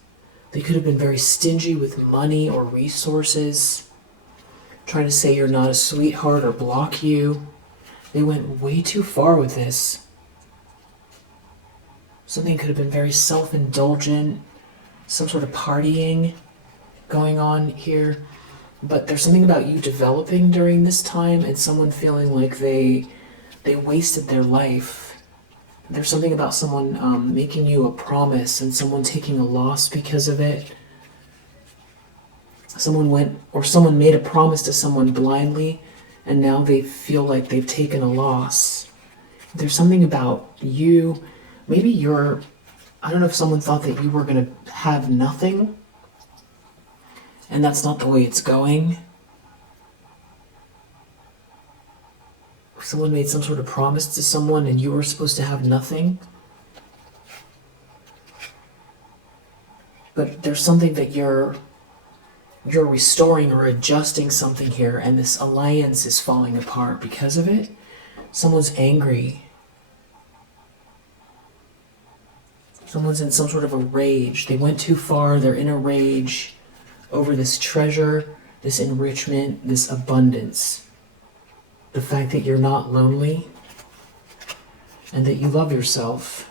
They could have been very stingy with money or resources, trying to say you're not a sweetheart or block you. They went way too far with this. Something could have been very self-indulgent, some sort of partying going on here. But there's something about you developing during this time and someone feeling like they wasted their life. There's something about someone making you a promise and someone taking a loss because of it. Someone made a promise to someone blindly and now they feel like they've taken a loss. There's something about you, maybe I don't know if someone thought that you were going to have nothing and that's not the way it's going. Someone made some sort of promise to someone and you were supposed to have nothing. But there's something that you're restoring or adjusting something here and this alliance is falling apart because of it. Someone's angry. Someone's in some sort of a rage. They went too far. They're in a rage over this treasure, this enrichment, this abundance. The fact that you're not lonely and that you love yourself.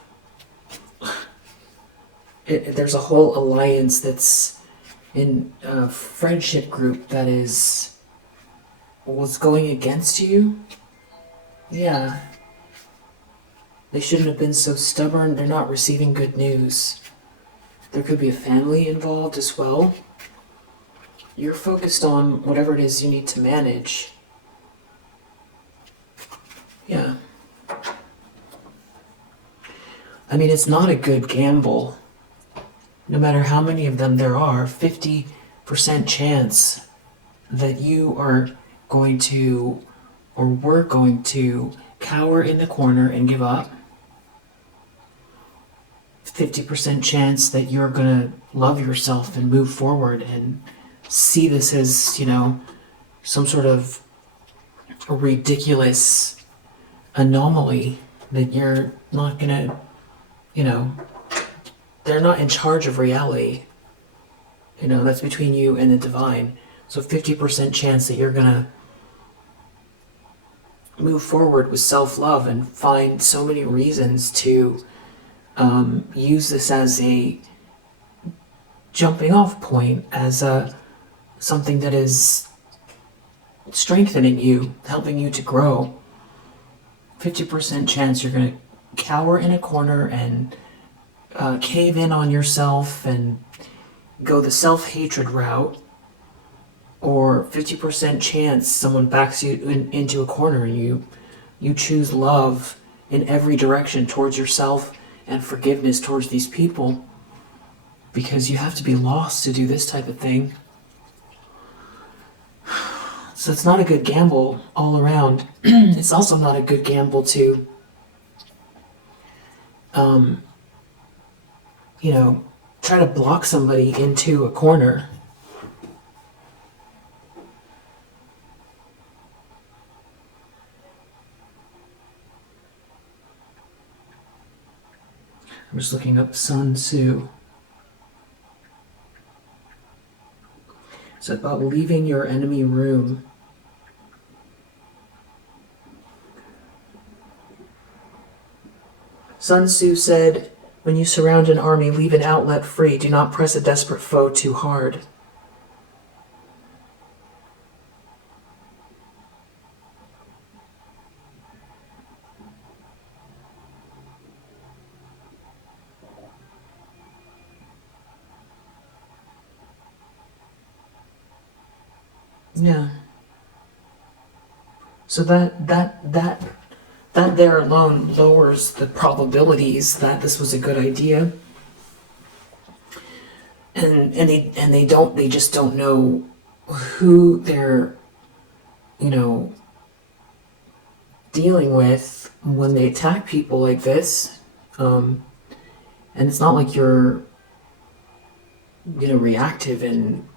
There's a whole alliance that's in a friendship group that was going against you. Yeah. They shouldn't have been so stubborn. They're not receiving good news. There could be a family involved as well. You're focused on whatever it is you need to manage. Yeah. I mean, it's not a good gamble. No matter how many of them there are, 50% chance that you are going to, or were going to, cower in the corner and give up. 50% chance that you're gonna love yourself and move forward and see this as, some sort of a ridiculous anomaly that you're not gonna, they're not in charge of reality. That's between you and the divine. So 50% chance that you're gonna move forward with self-love and find so many reasons to use this as a jumping off point, as something that is strengthening you, helping you to grow. 50% chance you're going to cower in a corner and cave in on yourself and go the self-hatred route, or 50% chance someone backs you into a corner and you choose love in every direction towards yourself and forgiveness towards these people, because you have to be lost to do this type of thing. So it's not a good gamble all around. It's also not a good gamble to, try to block somebody into a corner. I'm just looking up Sun Tzu. It's about leaving your enemy room. Sun Tzu said, "When you surround an army, leave an outlet free. Do not press a desperate foe too hard." Yeah. So that there alone lowers the probabilities that this was a good idea. And they just don't know who they're, dealing with when they attack people like this. And it's not like you're, reactive and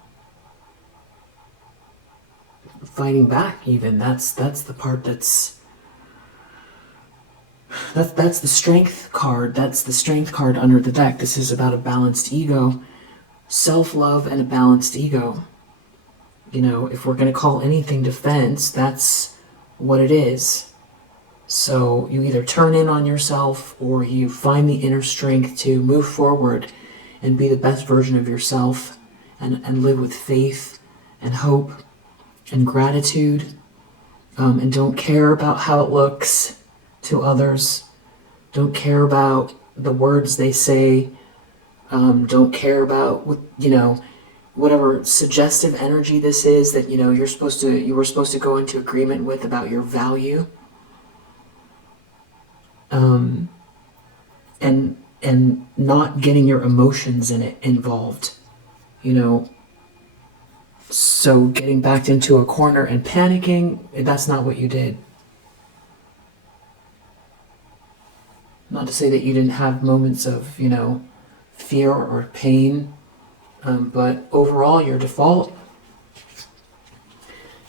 fighting back even. That's the part that's the strength card. That's the strength card under the deck. This is about a balanced ego, self-love, and a balanced ego. If we're going to call anything defense, that's what it is. So you either turn in on yourself or you find the inner strength to move forward and be the best version of yourself and live with faith and hope and gratitude, and don't care about how it looks to others. Don't care about the words they say. Don't care about whatever suggestive energy this is that you were supposed to go into agreement with about your value. And not getting your emotions involved. So getting backed into a corner and panicking, that's not what you did. Not to say that you didn't have moments of, fear or pain, but overall your default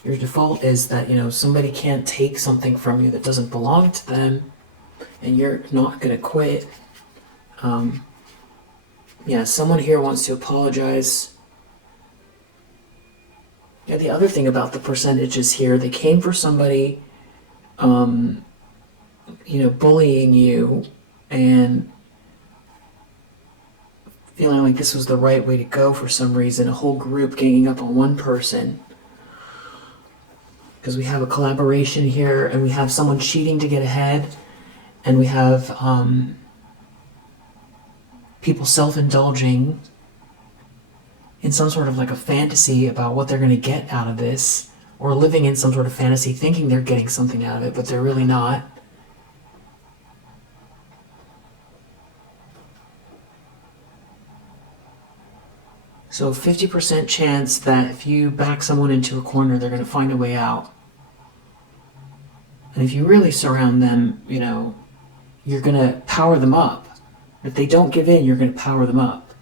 is that, somebody can't take something from you that doesn't belong to them, and you're not going to quit. Someone here wants to apologize. Yeah, the other thing about the percentages here, they came for somebody, bullying you and feeling like this was the right way to go for some reason, a whole group ganging up on one person. Because we have a collaboration here, and we have someone cheating to get ahead, and we have people self-indulging in some sort of like a fantasy about what they're going to get out of this, or living in some sort of fantasy thinking they're getting something out of it, but they're really not. So 50% chance that if you back someone into a corner, they're going to find a way out. And if you really surround them, you're going to power them up. If they don't give in, you're going to power them up.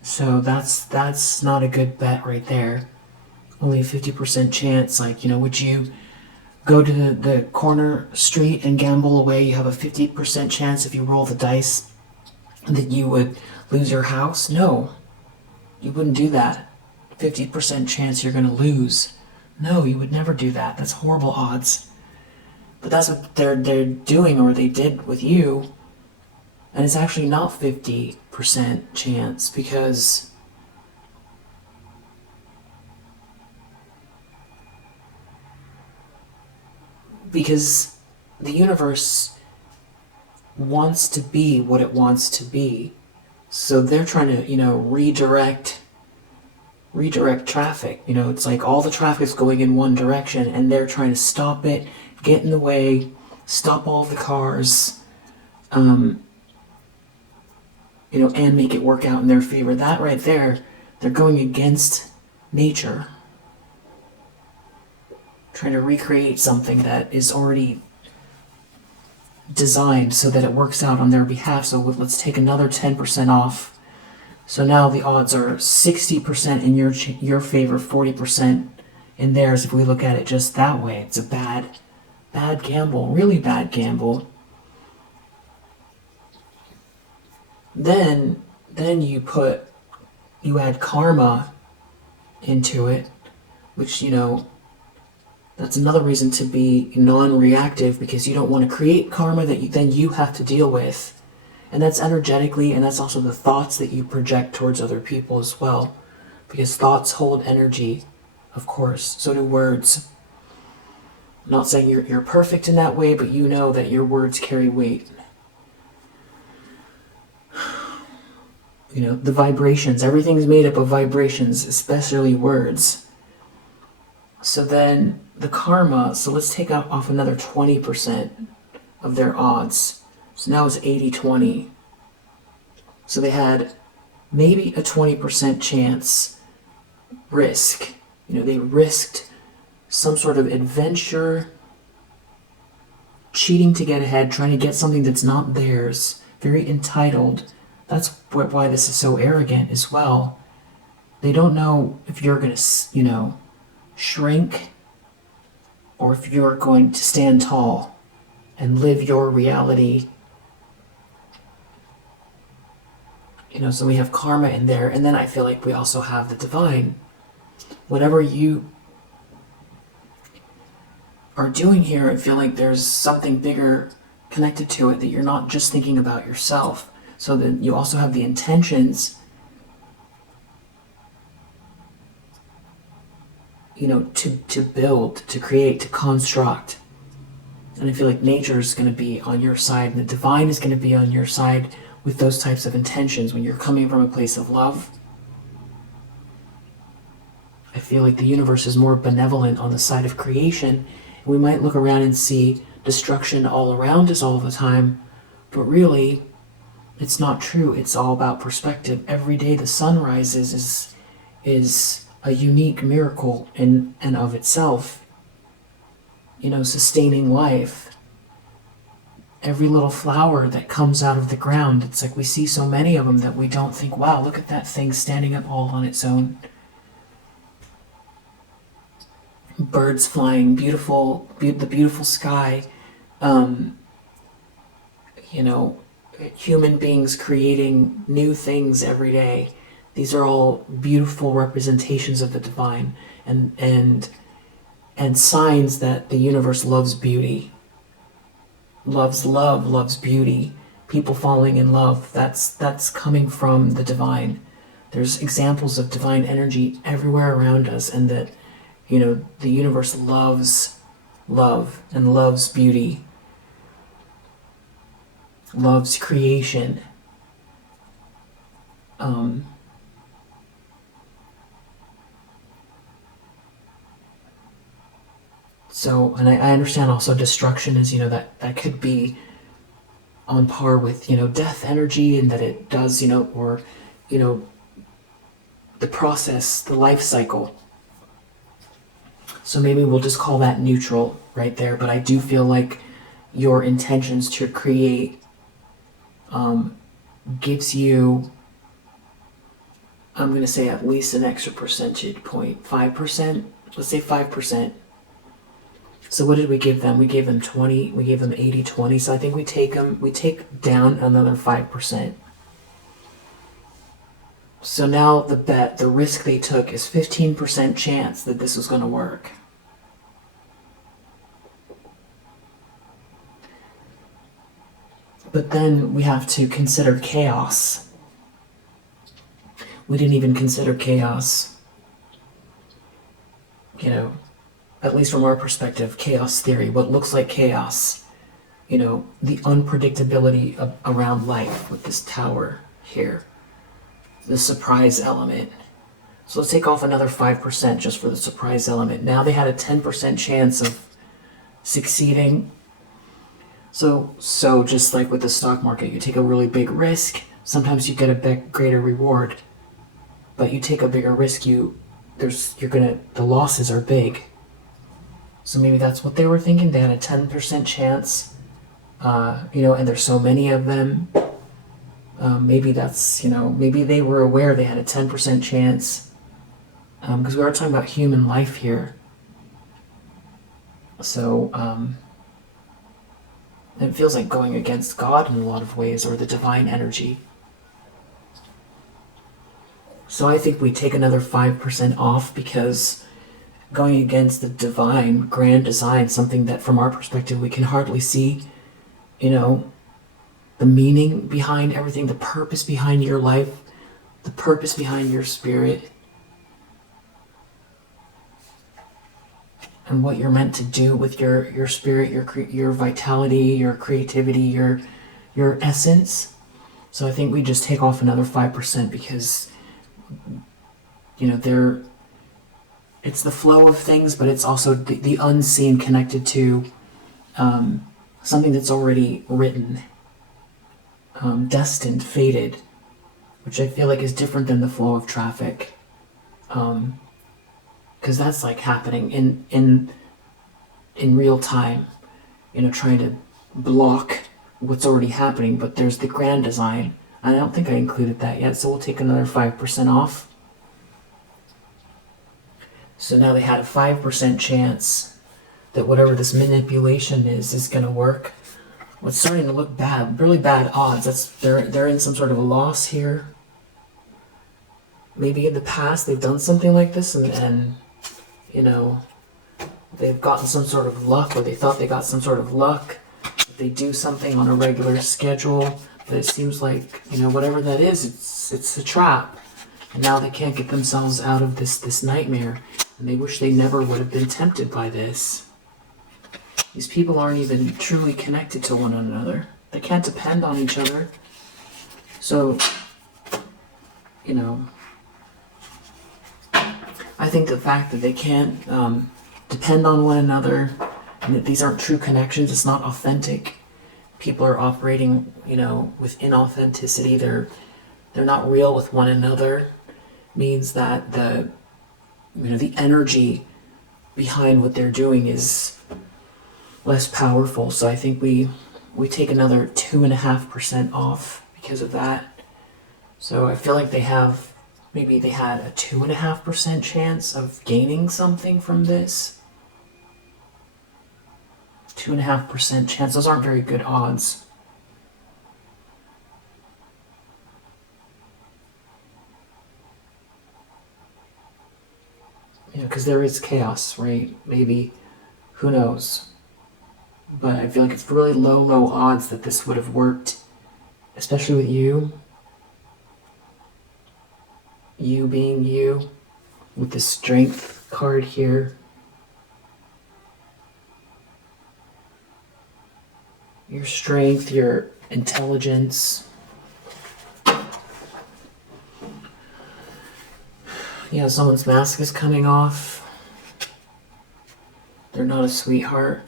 So that's not a good bet right there. Only a 50% chance. Like, would you go to the corner street and gamble away? You have a 50% chance if you roll the dice that you would lose your house? No, you wouldn't do that. 50% chance you're going to lose. No, you would never do that. That's horrible odds. But that's what they're doing, or they did with you. And it's actually not 50% chance because the universe wants to be what it wants to be. So they're trying to, redirect traffic. It's like all the traffic's going in one direction and they're trying to stop it, get in the way, stop all the cars, and make it work out in their favor. That right there, they're going against nature. Trying to recreate something that is already designed so that it works out on their behalf. So let's take another 10% off. So now the odds are 60% in your favor, 40% in theirs. If we look at it just that way, it's a bad gamble, really bad gamble. Then you add karma into it, which, that's another reason to be non-reactive, because you don't want to create karma that then you have to deal with. And that's energetically, and that's also the thoughts that you project towards other people as well. Because thoughts hold energy, of course. So do words. I'm not saying you're perfect in that way, but you know that your words carry weight. The vibrations. Everything's made up of vibrations, especially words. So then the karma, so let's take off another 20% of their odds. So now it's 80-20. So they had maybe a 20% chance risk. They risked some sort of adventure, cheating to get ahead, trying to get something that's not theirs, very entitled. That's why this is so arrogant as well. They don't know if you're going to, shrink or if you're going to stand tall and live your reality. So we have karma in there, and then I feel like we also have the divine. Whatever you are doing here, I feel like there's something bigger connected to it, that you're not just thinking about yourself. So that you also have the intentions, to build, to create, to construct. And I feel like nature is going to be on your side, and the divine is going to be on your side with those types of intentions when you're coming from a place of love. I feel like the universe is more benevolent on the side of creation. We might look around and see destruction all around us all the time, but really, it's not true. It's all about perspective. Every day the sun rises is a unique miracle in and of itself. Sustaining life. Every little flower that comes out of the ground, it's like we see so many of them that we don't think, wow, look at that thing standing up all on its own. Birds flying, the beautiful sky, human beings creating new things every day. These are all beautiful representations of the divine, and signs that the universe loves beauty, loves love, loves beauty. People falling in love, that's coming from the divine. There's examples of divine energy everywhere around us, and that the universe loves love and loves beauty, loves creation. So, and I understand also destruction is, that could be on par with, death energy, and that it does, or, the process, the life cycle. So maybe we'll just call that neutral right there. But I do feel like your intentions to create gives you, I'm going to say at least an extra percentage point, 5%. Let's say 5%. So what did we give them? We gave them 20, we gave them 80-20. So I think we take down another 5%. So now the risk they took is 15% chance that this was going to work. But then we have to consider chaos. We didn't even consider chaos. You know, at least from our perspective, chaos theory, what looks like chaos. You know, the unpredictability around life with this tower here. The surprise element. So let's take off another 5% just for the surprise element. Now they had a 10% chance of succeeding. So just like with the stock market, you take a really big risk. Sometimes you get a greater reward, but you take a bigger risk. The losses are big. So maybe that's what they were thinking. They had a 10% chance, and there's so many of them. Maybe that's, maybe they were aware they had a 10% chance, because we are talking about human life here. So, it feels like going against God in a lot of ways, or the divine energy. So I think we take another 5% off, because going against the divine grand design, something that from our perspective we can hardly see, the meaning behind everything, the purpose behind your life, the purpose behind your spirit, and what you're meant to do with your spirit, your vitality, your creativity, your essence. So I think we just take off another 5%, because it's the flow of things, but it's also the unseen connected to something that's already written, destined, fated, which I feel like is different than the flow of traffic. Because that's like happening in real time, trying to block what's already happening. But there's the grand design. I don't think I included that yet, so we'll take another 5% off. So now they had a 5% chance that whatever this manipulation is going to work. Well, it's starting to look bad, really bad odds. They're in some sort of a loss here. Maybe in the past they've done something like this, and they've gotten some sort of luck, or they thought they got some sort of luck. They do something on a regular schedule, but it seems like, whatever that is, it's a trap. And now they can't get themselves out of this nightmare, and they wish they never would have been tempted by this. These people aren't even truly connected to one another. They can't depend on each other. So, I think the fact that they can't depend on one another, and that these aren't true connections, it's not authentic. People are operating, with inauthenticity. They're not real with one another. Means that the energy behind what they're doing is less powerful. So I think we take another 2.5% off because of that. So I feel like they had a 2.5% chance of gaining something from this. 2.5% chance. Those aren't very good odds. Because there is chaos, right? Maybe, who knows? But I feel like it's really low odds that this would have worked, especially with you. You being you, with the strength card here. Your strength, your intelligence. Someone's mask is coming off. They're not a sweetheart.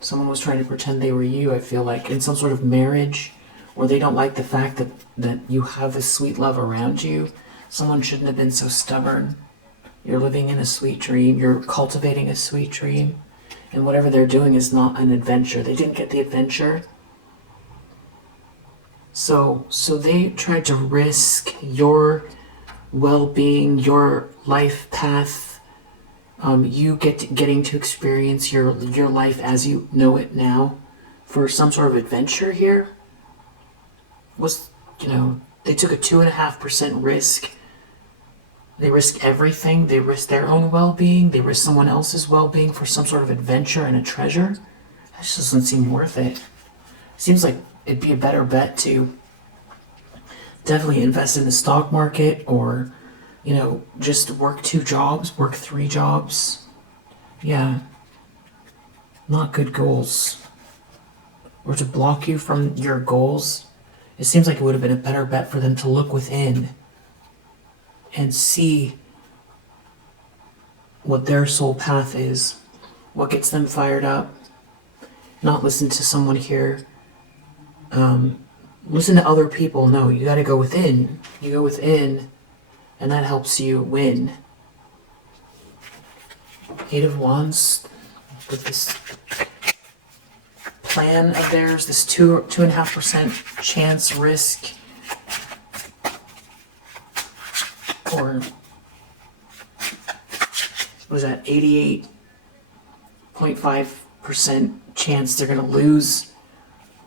Someone was trying to pretend they were you, I feel like, in some sort of marriage, or they don't like the fact that you have this sweet love around you. Someone shouldn't have been so stubborn. You're living in a sweet dream. You're cultivating a sweet dream. And whatever they're doing is not an adventure. They didn't get the adventure. So they tried to risk your well-being, your life path, you getting to experience your life as you know it now, for some sort of adventure here. Was they took a 2.5% risk. They risk everything. They risk their own well-being. They risk someone else's well-being for some sort of adventure and a treasure. That just doesn't seem worth it. Seems like it'd be a better bet to definitely invest in the stock market, or just work 2 jobs, work 3 jobs. Yeah, not good goals. Or to block you from your goals. It seems like it would have been a better bet for them to look within and see what their soul path is, what gets them fired up. Not listen to someone here. Listen to other people. No, you gotta go within. You go within, and that helps you win. 8 of Wands, with this plan of theirs, this 2.5% chance risk, or what is that, 88.5% chance they're gonna lose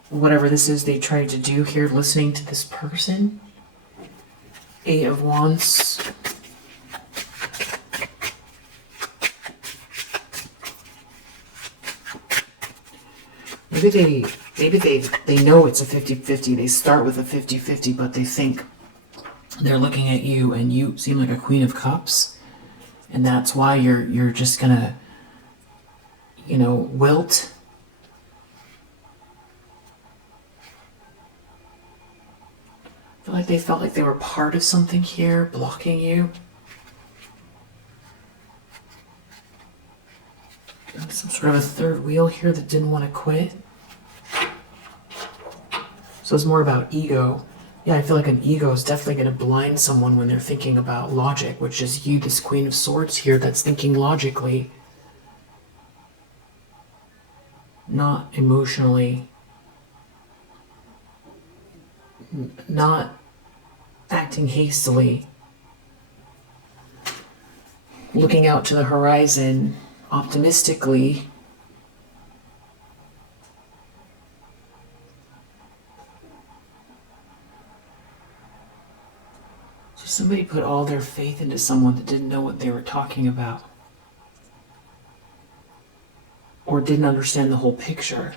whatever this is they tried to do here, listening to this person. 8 of Wands. Maybe they know it's a 50-50. They start with a 50-50, but they think they're looking at you and you seem like a Queen of Cups, and that's why you're just gonna wilt. I feel like they felt like they were part of something here, blocking you. Some sort of a third wheel here that didn't want to quit. So it's more about ego. Yeah, I feel like an ego is definitely going to blind someone when they're thinking about logic, which is you, this Queen of Swords here, that's thinking logically, not emotionally, not acting hastily, looking out to the horizon optimistically. So somebody put all their faith into someone that didn't know what they were talking about, or didn't understand the whole picture.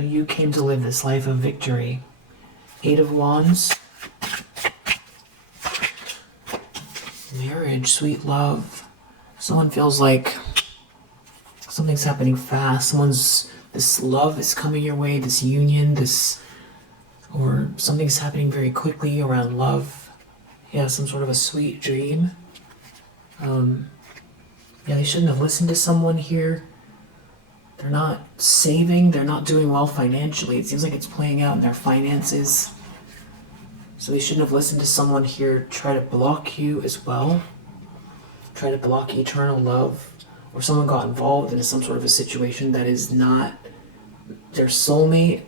You came to live this life of victory. 8 of Wands. Marriage, sweet love. Someone feels like something's happening fast. This love is coming your way, this union, or something's happening very quickly around love. Yeah, some sort of a sweet dream. Yeah, they shouldn't have listened to someone here. They're not saving, they're not doing well financially. It seems like it's playing out in their finances. So they shouldn't have listened to someone here try to block you as well. Try to block eternal love. Or someone got involved in some sort of a situation that is not their soulmate.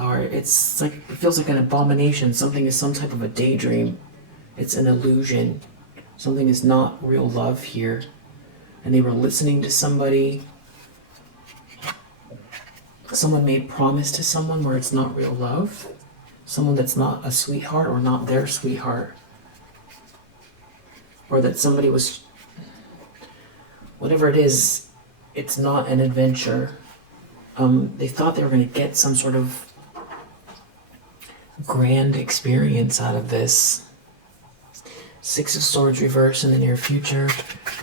Or it feels like an abomination. Something is some type of a daydream. It's an illusion. Something is not real love here. And they were listening to somebody. Someone made promise to someone where it's not real love. Someone that's not a sweetheart or not their sweetheart. Or that somebody was, whatever it is, it's not an adventure. They thought they were going to get some sort of grand experience out of this. 6 of Swords reverse in the near future.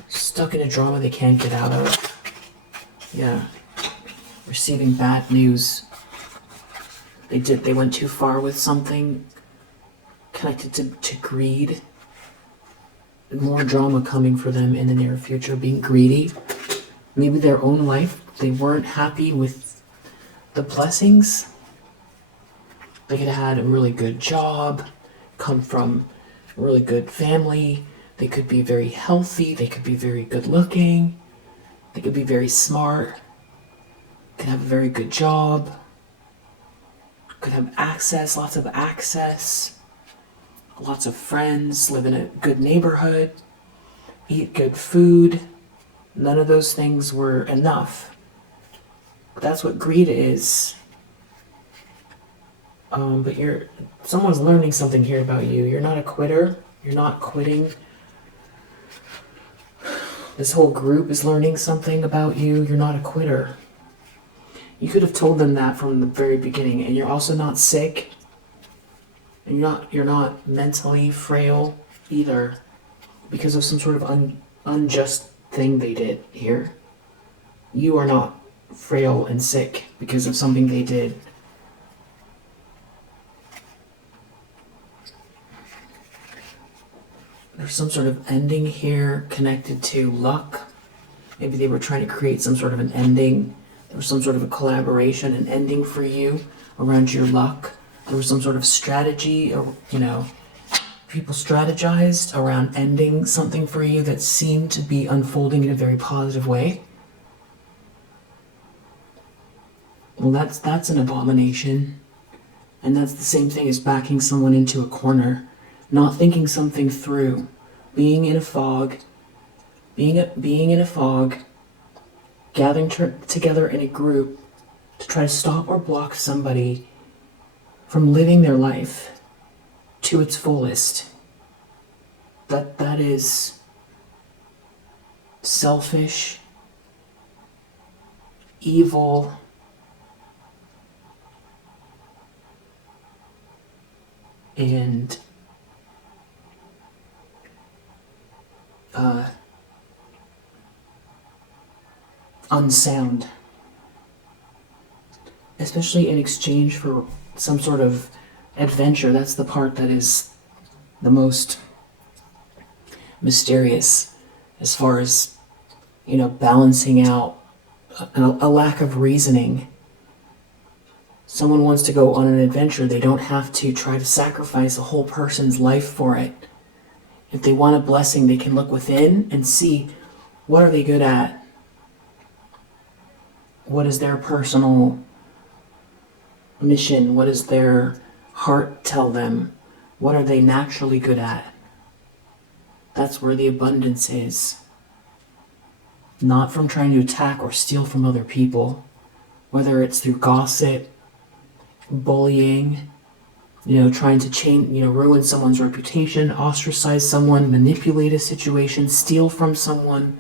Stuck in a drama they can't get out of. Yeah. Receiving bad news. They went too far with something connected to greed. More drama coming for them in the near future, being greedy. Maybe their own life, they weren't happy with the blessings. They could have had a really good job, come from a really good family, They could be very healthy. They could be very good looking. They could be very smart. Could have a very good job. Could have access, lots of access. Lots of friends, live in a good neighborhood, eat good food. None of those things were enough. That's what greed is. But someone's learning something here about you. You're not a quitter. You're not quitting. This whole group is learning something about you. You're not a quitter. You could have told them that from the very beginning. And you're also not sick. And you're not mentally frail either because of some sort of unjust thing they did here. You are not frail and sick because of something they did. There's some sort of ending here connected to luck. Maybe they were trying to create some sort of an ending. There was some sort of a collaboration, an ending for you around your luck. There was some sort of strategy, or, people strategized around ending something for you that seemed to be unfolding in a very positive way. Well, that's an abomination. And that's the same thing as backing someone into a corner, not thinking something through, being in a fog, gathering together in a group to try to stop or block somebody from living their life to its fullest. That is selfish, evil, and unsound, especially in exchange for some sort of adventure. That's the part that is the most mysterious, as far as, balancing out a lack of reasoning. Someone wants to go on an adventure, they don't have to try to sacrifice a whole person's life for it. If they want a blessing, they can look within and see, what are they good at? What is their personal mission? What does their heart tell them? What are they naturally good at? That's where the abundance is. Not from trying to attack or steal from other people, whether it's through gossip, bullying, trying to ruin someone's reputation, ostracize someone, manipulate a situation, steal from someone.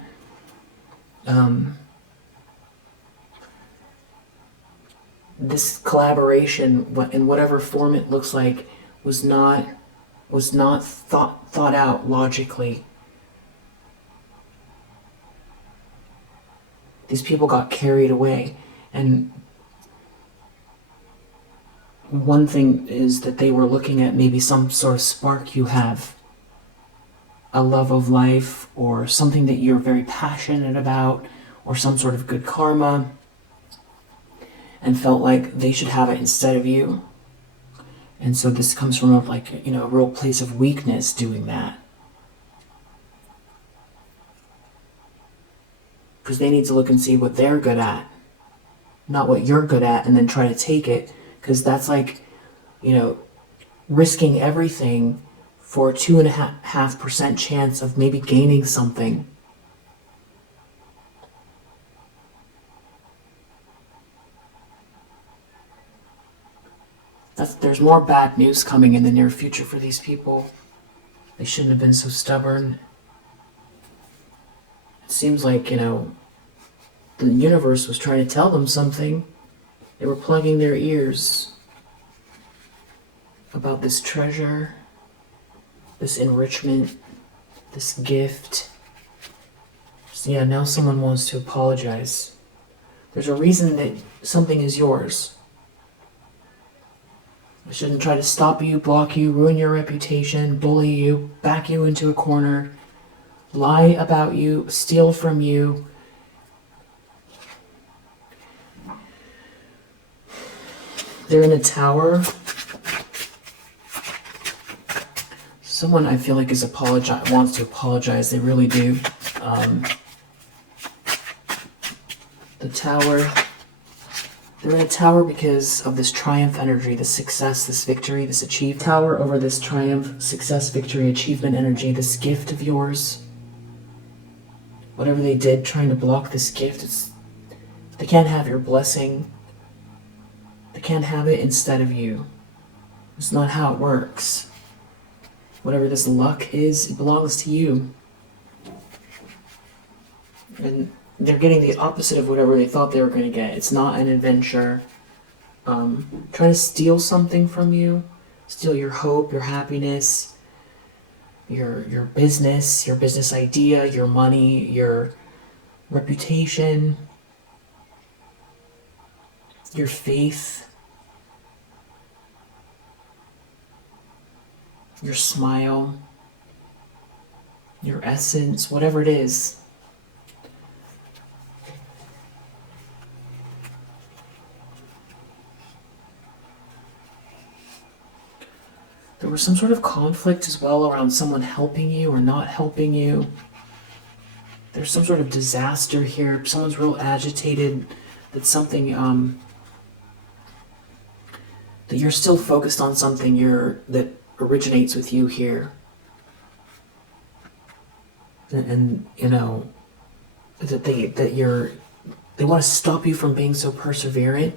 This collaboration, in whatever form it looks like, was not thought out logically. These people got carried away, and one thing is that they were looking at maybe some sort of spark you have, a love of life, or something that you're very passionate about, or some sort of good karma, and felt like they should have it instead of you. And so this comes from a real place of weakness doing that. Because they need to look and see what they're good at, not what you're good at, and then try to take it. Because that's risking everything for a 2.5% chance of maybe gaining something. There's more bad news coming in the near future for these people. They shouldn't have been so stubborn. It seems like, the universe was trying to tell them something. They were plugging their ears about this treasure, this enrichment, this gift. So now someone wants to apologize. There's a reason that something is yours. I shouldn't try to stop you, block you, ruin your reputation, bully you, back you into a corner, lie about you, steal from you. They're in a tower. Someone I feel like wants to apologize. They really do. The Tower. They're in a tower because of this triumph energy, this success, this victory, this achievement. Tower over this triumph, success, victory, achievement energy, this gift of yours. Whatever they did trying to block this gift, they can't have your blessing. They can't have it instead of you. It's not how it works. Whatever this luck is, it belongs to you. And they're getting the opposite of whatever they thought they were going to get. It's not an adventure. Trying to steal something from you. Steal your hope, your happiness, your business idea, your money, your reputation, your faith, your smile, your essence, whatever it is. There was some sort of conflict as well around someone helping you or not helping you. There's some sort of disaster here. Someone's real agitated that something, that you're still focused on something that originates with you here. And you know, that they want to stop you from being so perseverant.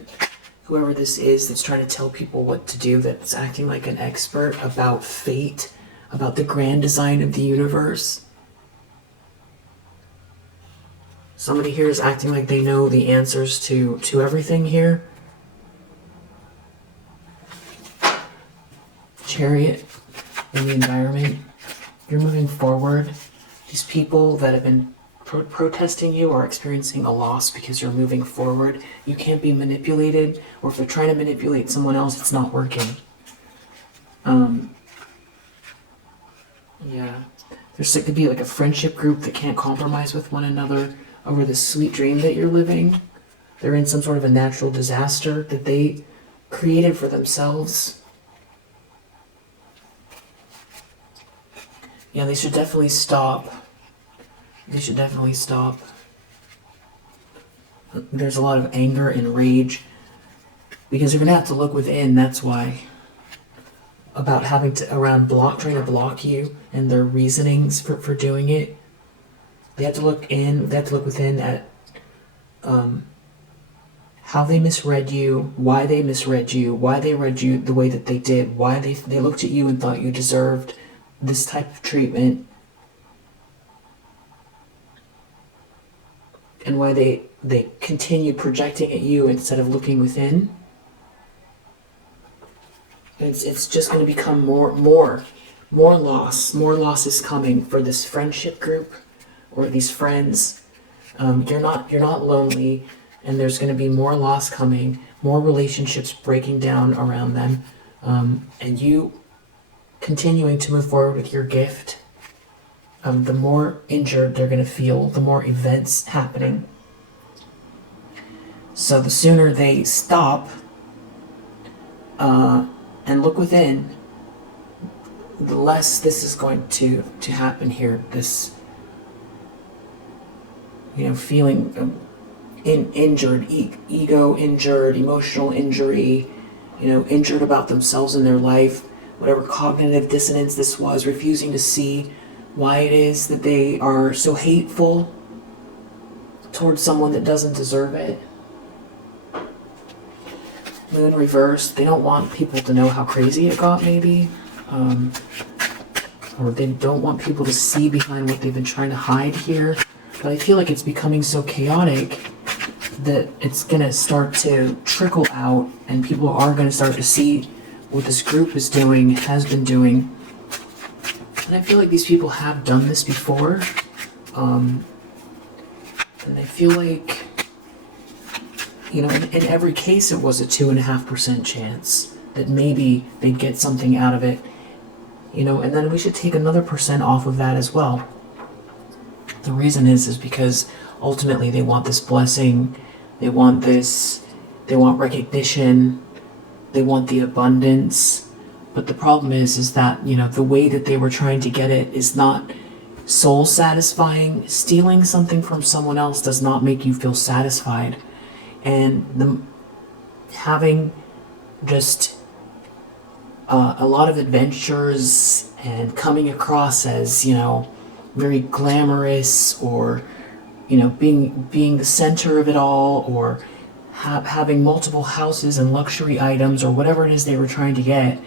Whoever this is that's trying to tell people what to do, that's acting like an expert about fate, about the grand design of the universe. Somebody here is acting like they know the answers to everything here. Chariot in the environment. You're moving forward. These people that have been protesting you are experiencing a loss because you're moving forward. You can't be manipulated, or if they're trying to manipulate someone else, it's not working. Yeah. There could be like a friendship group that can't compromise with one another over this sweet dream that you're living. They're in some sort of a natural disaster that they created for themselves. Yeah, they should definitely stop. They should definitely stop. There's a lot of anger and rage because you're gonna have to look within. That's why, about trying to block you and their reasonings for doing it. They have to look in. They have to look within at how they misread you, why they misread you, why they read you the way that they did, why they looked at you and thought you deserved this type of treatment. And why they continued projecting at you instead of looking within. It's just going to become more loss. More loss is coming for this friendship group or these friends. You're not lonely, and there's going to be more loss coming, more relationships breaking down around them, and you continuing to move forward with your gift. The more injured they're going to feel, the more events happening. So the sooner they stop and look within, the less this is going to happen here. This, feeling injured, ego injured, emotional injury, injured about themselves and their life, whatever cognitive dissonance this was, refusing to see why it is that they are so hateful towards someone that doesn't deserve it. Moon reversed. They don't want people to know how crazy it got, maybe. Or they don't want people to see behind what they've been trying to hide here. But I feel like it's becoming so chaotic that it's going to start to trickle out, and people are going to start to see what this group is doing, has been doing. And I feel like these people have done this before. And I feel like, in every case it was a 2.5% chance that maybe they'd get something out of it. And then we should take another percent off of that as well. The reason is because ultimately they want this blessing, they want recognition, they want the abundance, But the problem is that, the way that they were trying to get it is not soul satisfying. Stealing something from someone else does not make you feel satisfied. And having just a lot of adventures and coming across as, very glamorous, or, being the center of it all, or having multiple houses and luxury items, or whatever it is they were trying to get,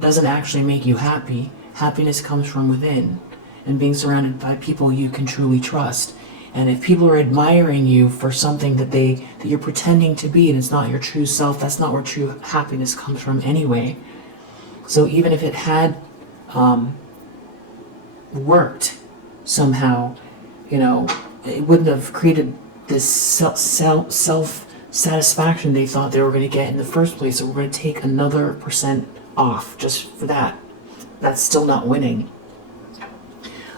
doesn't actually make you happy. Happiness comes from within, and being surrounded by people you can truly trust. And if people are admiring you for something that you're pretending to be, and it's not your true self, that's not where true happiness comes from anyway. So even if it had worked somehow, it wouldn't have created this self-satisfaction they thought they were going to get in the first place. So we're going to take another % off just for that. That's still not winning.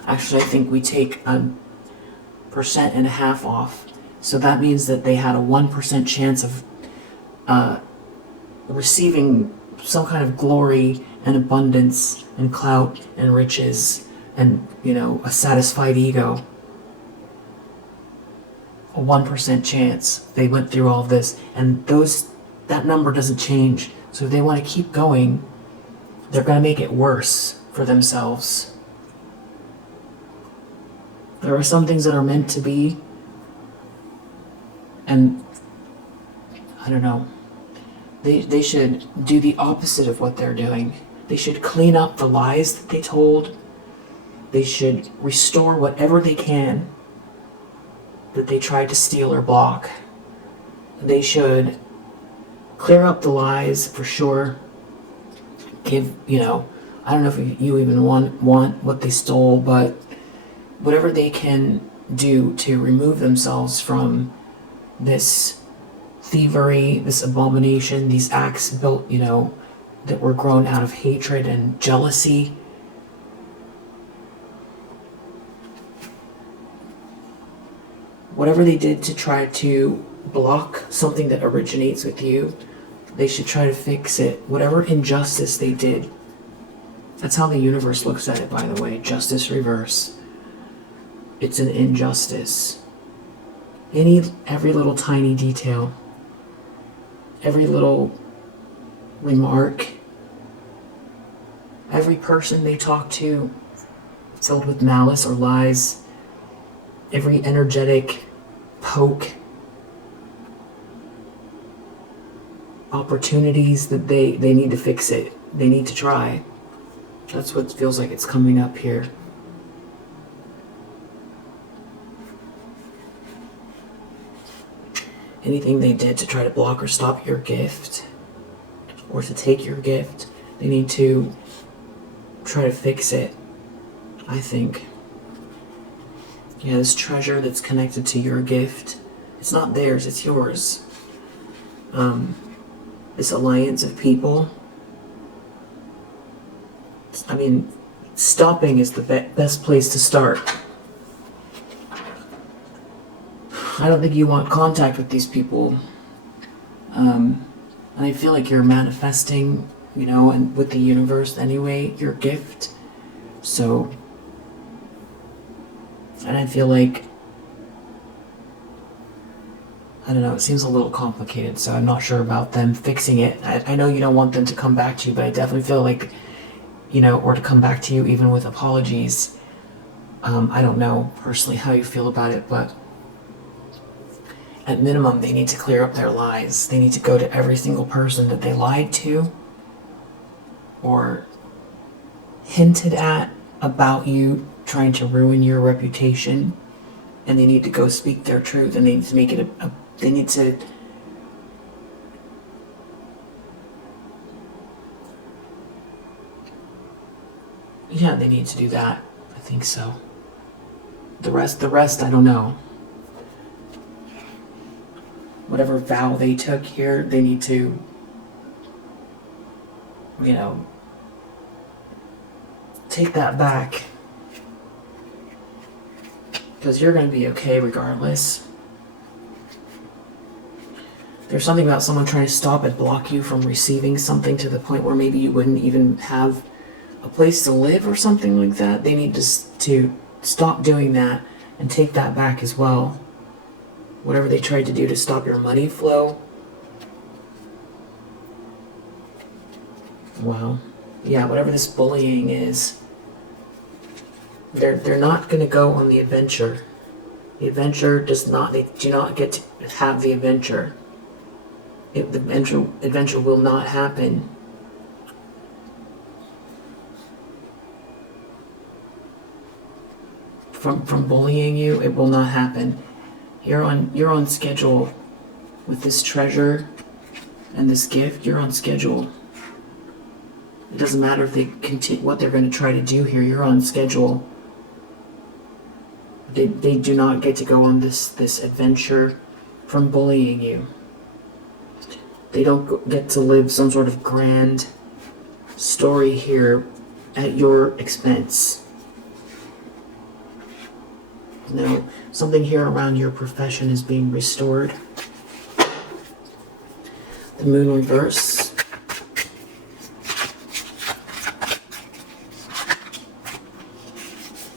Actually, I think we take 1.5% off. So that means that they had a 1% chance of receiving some kind of glory and abundance and clout and riches and, a satisfied ego. A 1% chance. They went through all of this, and that number doesn't change. So if they want to keep going, they're going to make it worse for themselves. There are some things that are meant to be, and I don't know. They should do the opposite of what they're doing. They should clean up the lies that they told. They should restore whatever they can that they tried to steal or block. They should clear up the lies for sure. Give, I don't know if you even want what they stole, but whatever they can do to remove themselves from this thievery, this abomination, these acts built, that were grown out of hatred and jealousy. Whatever they did to try to block something that originates with you, they should try to fix it. Whatever injustice they did. That's how the universe looks at it, by the way. Justice reverse. It's an injustice. Every little tiny detail, every little remark, every person they talk to filled with malice or lies, every energetic poke, opportunities that they need to fix it. They need to try. That's what feels like it's coming up here. Anything they did to try to block or stop your gift, or to take your gift, they need to try to fix it, I think. Yeah, this treasure that's connected to your gift, it's not theirs, it's yours. This alliance of people, stopping is the best place to start. I don't think you want contact with these people. And I feel like you're manifesting, and with the universe anyway, your gift. So, and I feel like, I don't know, it seems a little complicated, so I'm not sure about them fixing it. I know you don't want them to come back to you, but I definitely feel like, or to come back to you even with apologies. I don't know personally how you feel about it, but at minimum, they need to clear up their lies. They need to go to every single person that they lied to or hinted at about you, trying to ruin your reputation, and they need to go speak their truth, and they need to make it they need to they need to do that. I think so. The rest I don't know. Whatever vow they took here, they need to, take that back. Because you're going to be okay regardless. There's something about someone trying to stop and block you from receiving something to the point where maybe you wouldn't even have a place to live or something like that. They need to stop doing that and take that back as well. Whatever they tried to do to stop your money flow. Well, yeah, whatever this bullying is, they're not going to go on the adventure. The adventure they do not get to have the adventure. The adventure will not happen. From bullying you, it will not happen. You're on schedule with this treasure and this gift. You're on schedule. It doesn't matter if they what they're going to try to do here. You're on schedule. They do not get to go on this adventure from bullying you. They don't get to live some sort of grand story here at your expense. No, something here around your profession is being restored. The moon reverse.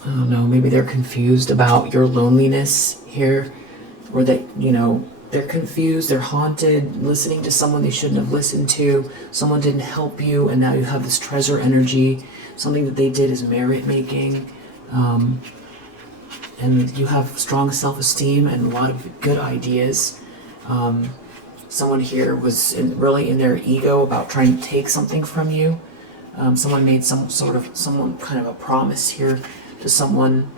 I don't know, maybe they're confused about your loneliness here, or that, they're confused, they're haunted, listening to someone they shouldn't have listened to, someone didn't help you, and now you have this treasure energy. Something that they did is merit making, and you have strong self-esteem and a lot of good ideas. Someone here was really in their ego about trying to take something from you. Someone made some kind of a promise here to someone.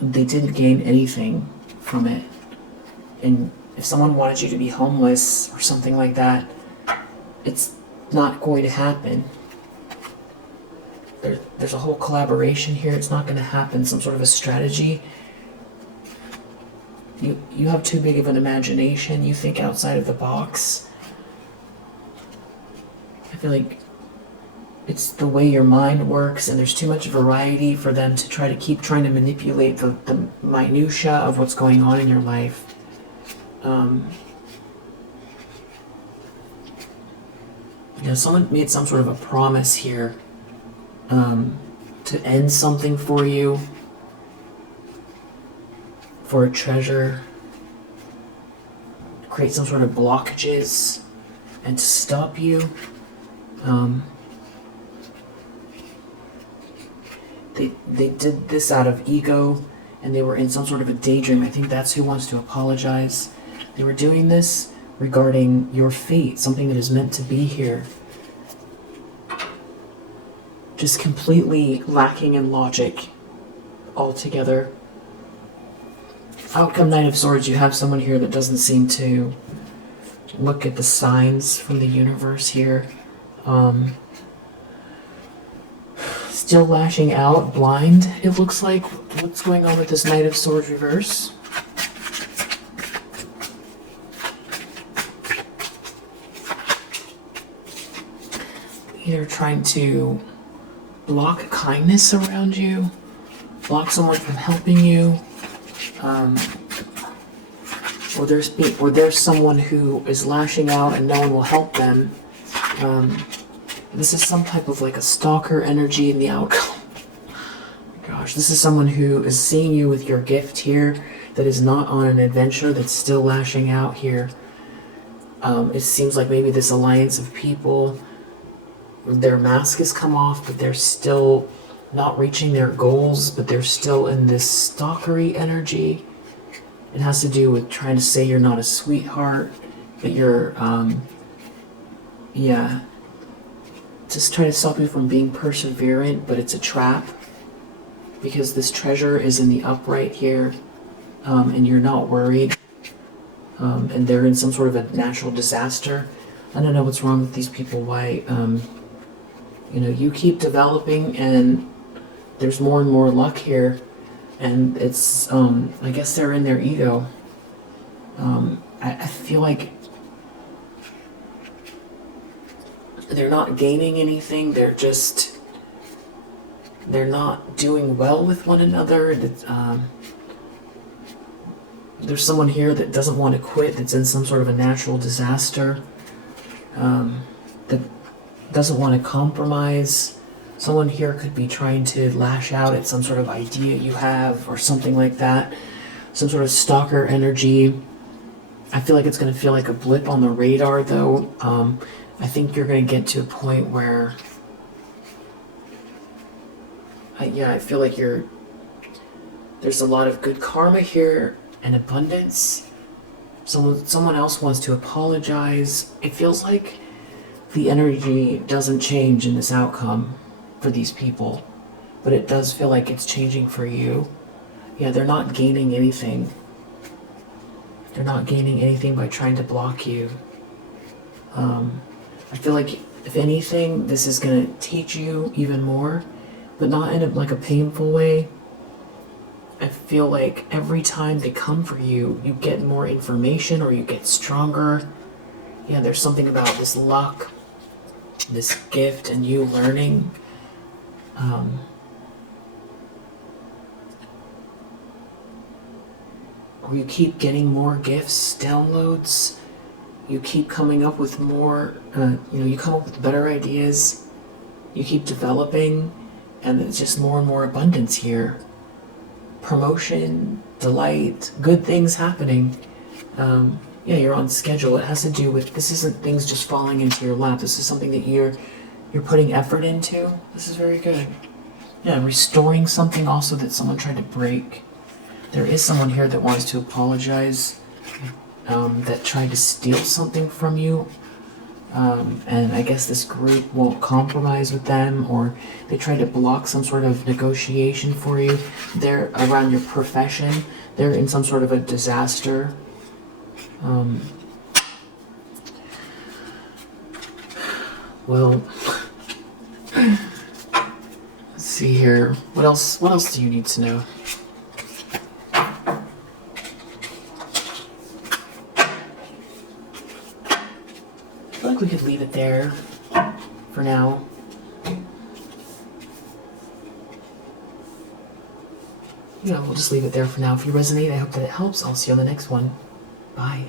They didn't gain anything from it. And if someone wanted you to be homeless or something like that, it's not going to happen. There's a whole collaboration here. It's not going to happen. Some sort of a strategy. You have too big of an imagination. You think outside of the box. I feel like it's the way your mind works, and there's too much variety for them to keep trying to manipulate the minutia of what's going on in your life. Someone made some sort of a promise here to end something for you, for a treasure, create some sort of blockages, and to stop you. They did this out of ego, and they were in some sort of a daydream. I think that's who wants to apologize. They were doing this regarding your fate, something that is meant to be here. Just completely lacking in logic altogether. Outcome Knight of Swords, you have someone here that doesn't seem to look at the signs from the universe here. Still lashing out, blind, it looks like. What's going on with this Knight of Swords reverse? Either trying to block kindness around you, block someone from helping you, or there's someone who is lashing out and no one will help them. This is some type of like a stalker energy in the outcome. Oh my gosh, this is someone who is seeing you with your gift here that is not on an adventure, that's still lashing out here. It seems like maybe this alliance of people, their mask has come off, but they're still not reaching their goals, but they're still in this stalkery energy. It has to do with trying to say you're not a sweetheart, that you're, just trying to stop you from being perseverant, but it's a trap. Because this treasure is in the upright here, and you're not worried. And they're in some sort of a natural disaster. I don't know what's wrong with these people, why, you keep developing and there's more and more luck here. And it's, I guess they're in their ego. I feel like they're not gaining anything, they're not doing well with one another. there's someone here that doesn't want to quit, that's in some sort of a natural disaster, that doesn't want to compromise. Someone here could be trying to lash out at some sort of idea you have or something like that. Some sort of stalker energy. I feel like it's going to feel like a blip on the radar, though. I think you're going to get to a point where, I feel like there's a lot of good karma here and abundance. Someone else wants to apologize. It feels like the energy doesn't change in this outcome for these people, but it does feel like it's changing for you. Yeah, they're not gaining anything. They're not gaining anything by trying to block you. I feel like, if anything, this is going to teach you even more, but not in a painful way. I feel like every time they come for you, you get more information or you get stronger. Yeah, there's something about this luck, this gift, and you learning. Or you keep getting more gifts, downloads. You keep coming up with more, you come up with better ideas. You keep developing, and it's just more and more abundance here. Promotion, delight, good things happening. You're on schedule. It has to do with, this isn't things just falling into your lap. This is something that you're putting effort into. This is very good. Yeah, restoring something also that someone tried to break. There is someone here that wants to apologize, that tried to steal something from you. And I guess this group won't compromise with them, or they try to block some sort of negotiation for you. They're around your profession. They're in some sort of a disaster. Well, let's see here. What else do you need to know? I feel like we could leave it there for now. We'll just leave it there for now. If you resonate, I hope that it helps. I'll see you on the next one. Bye.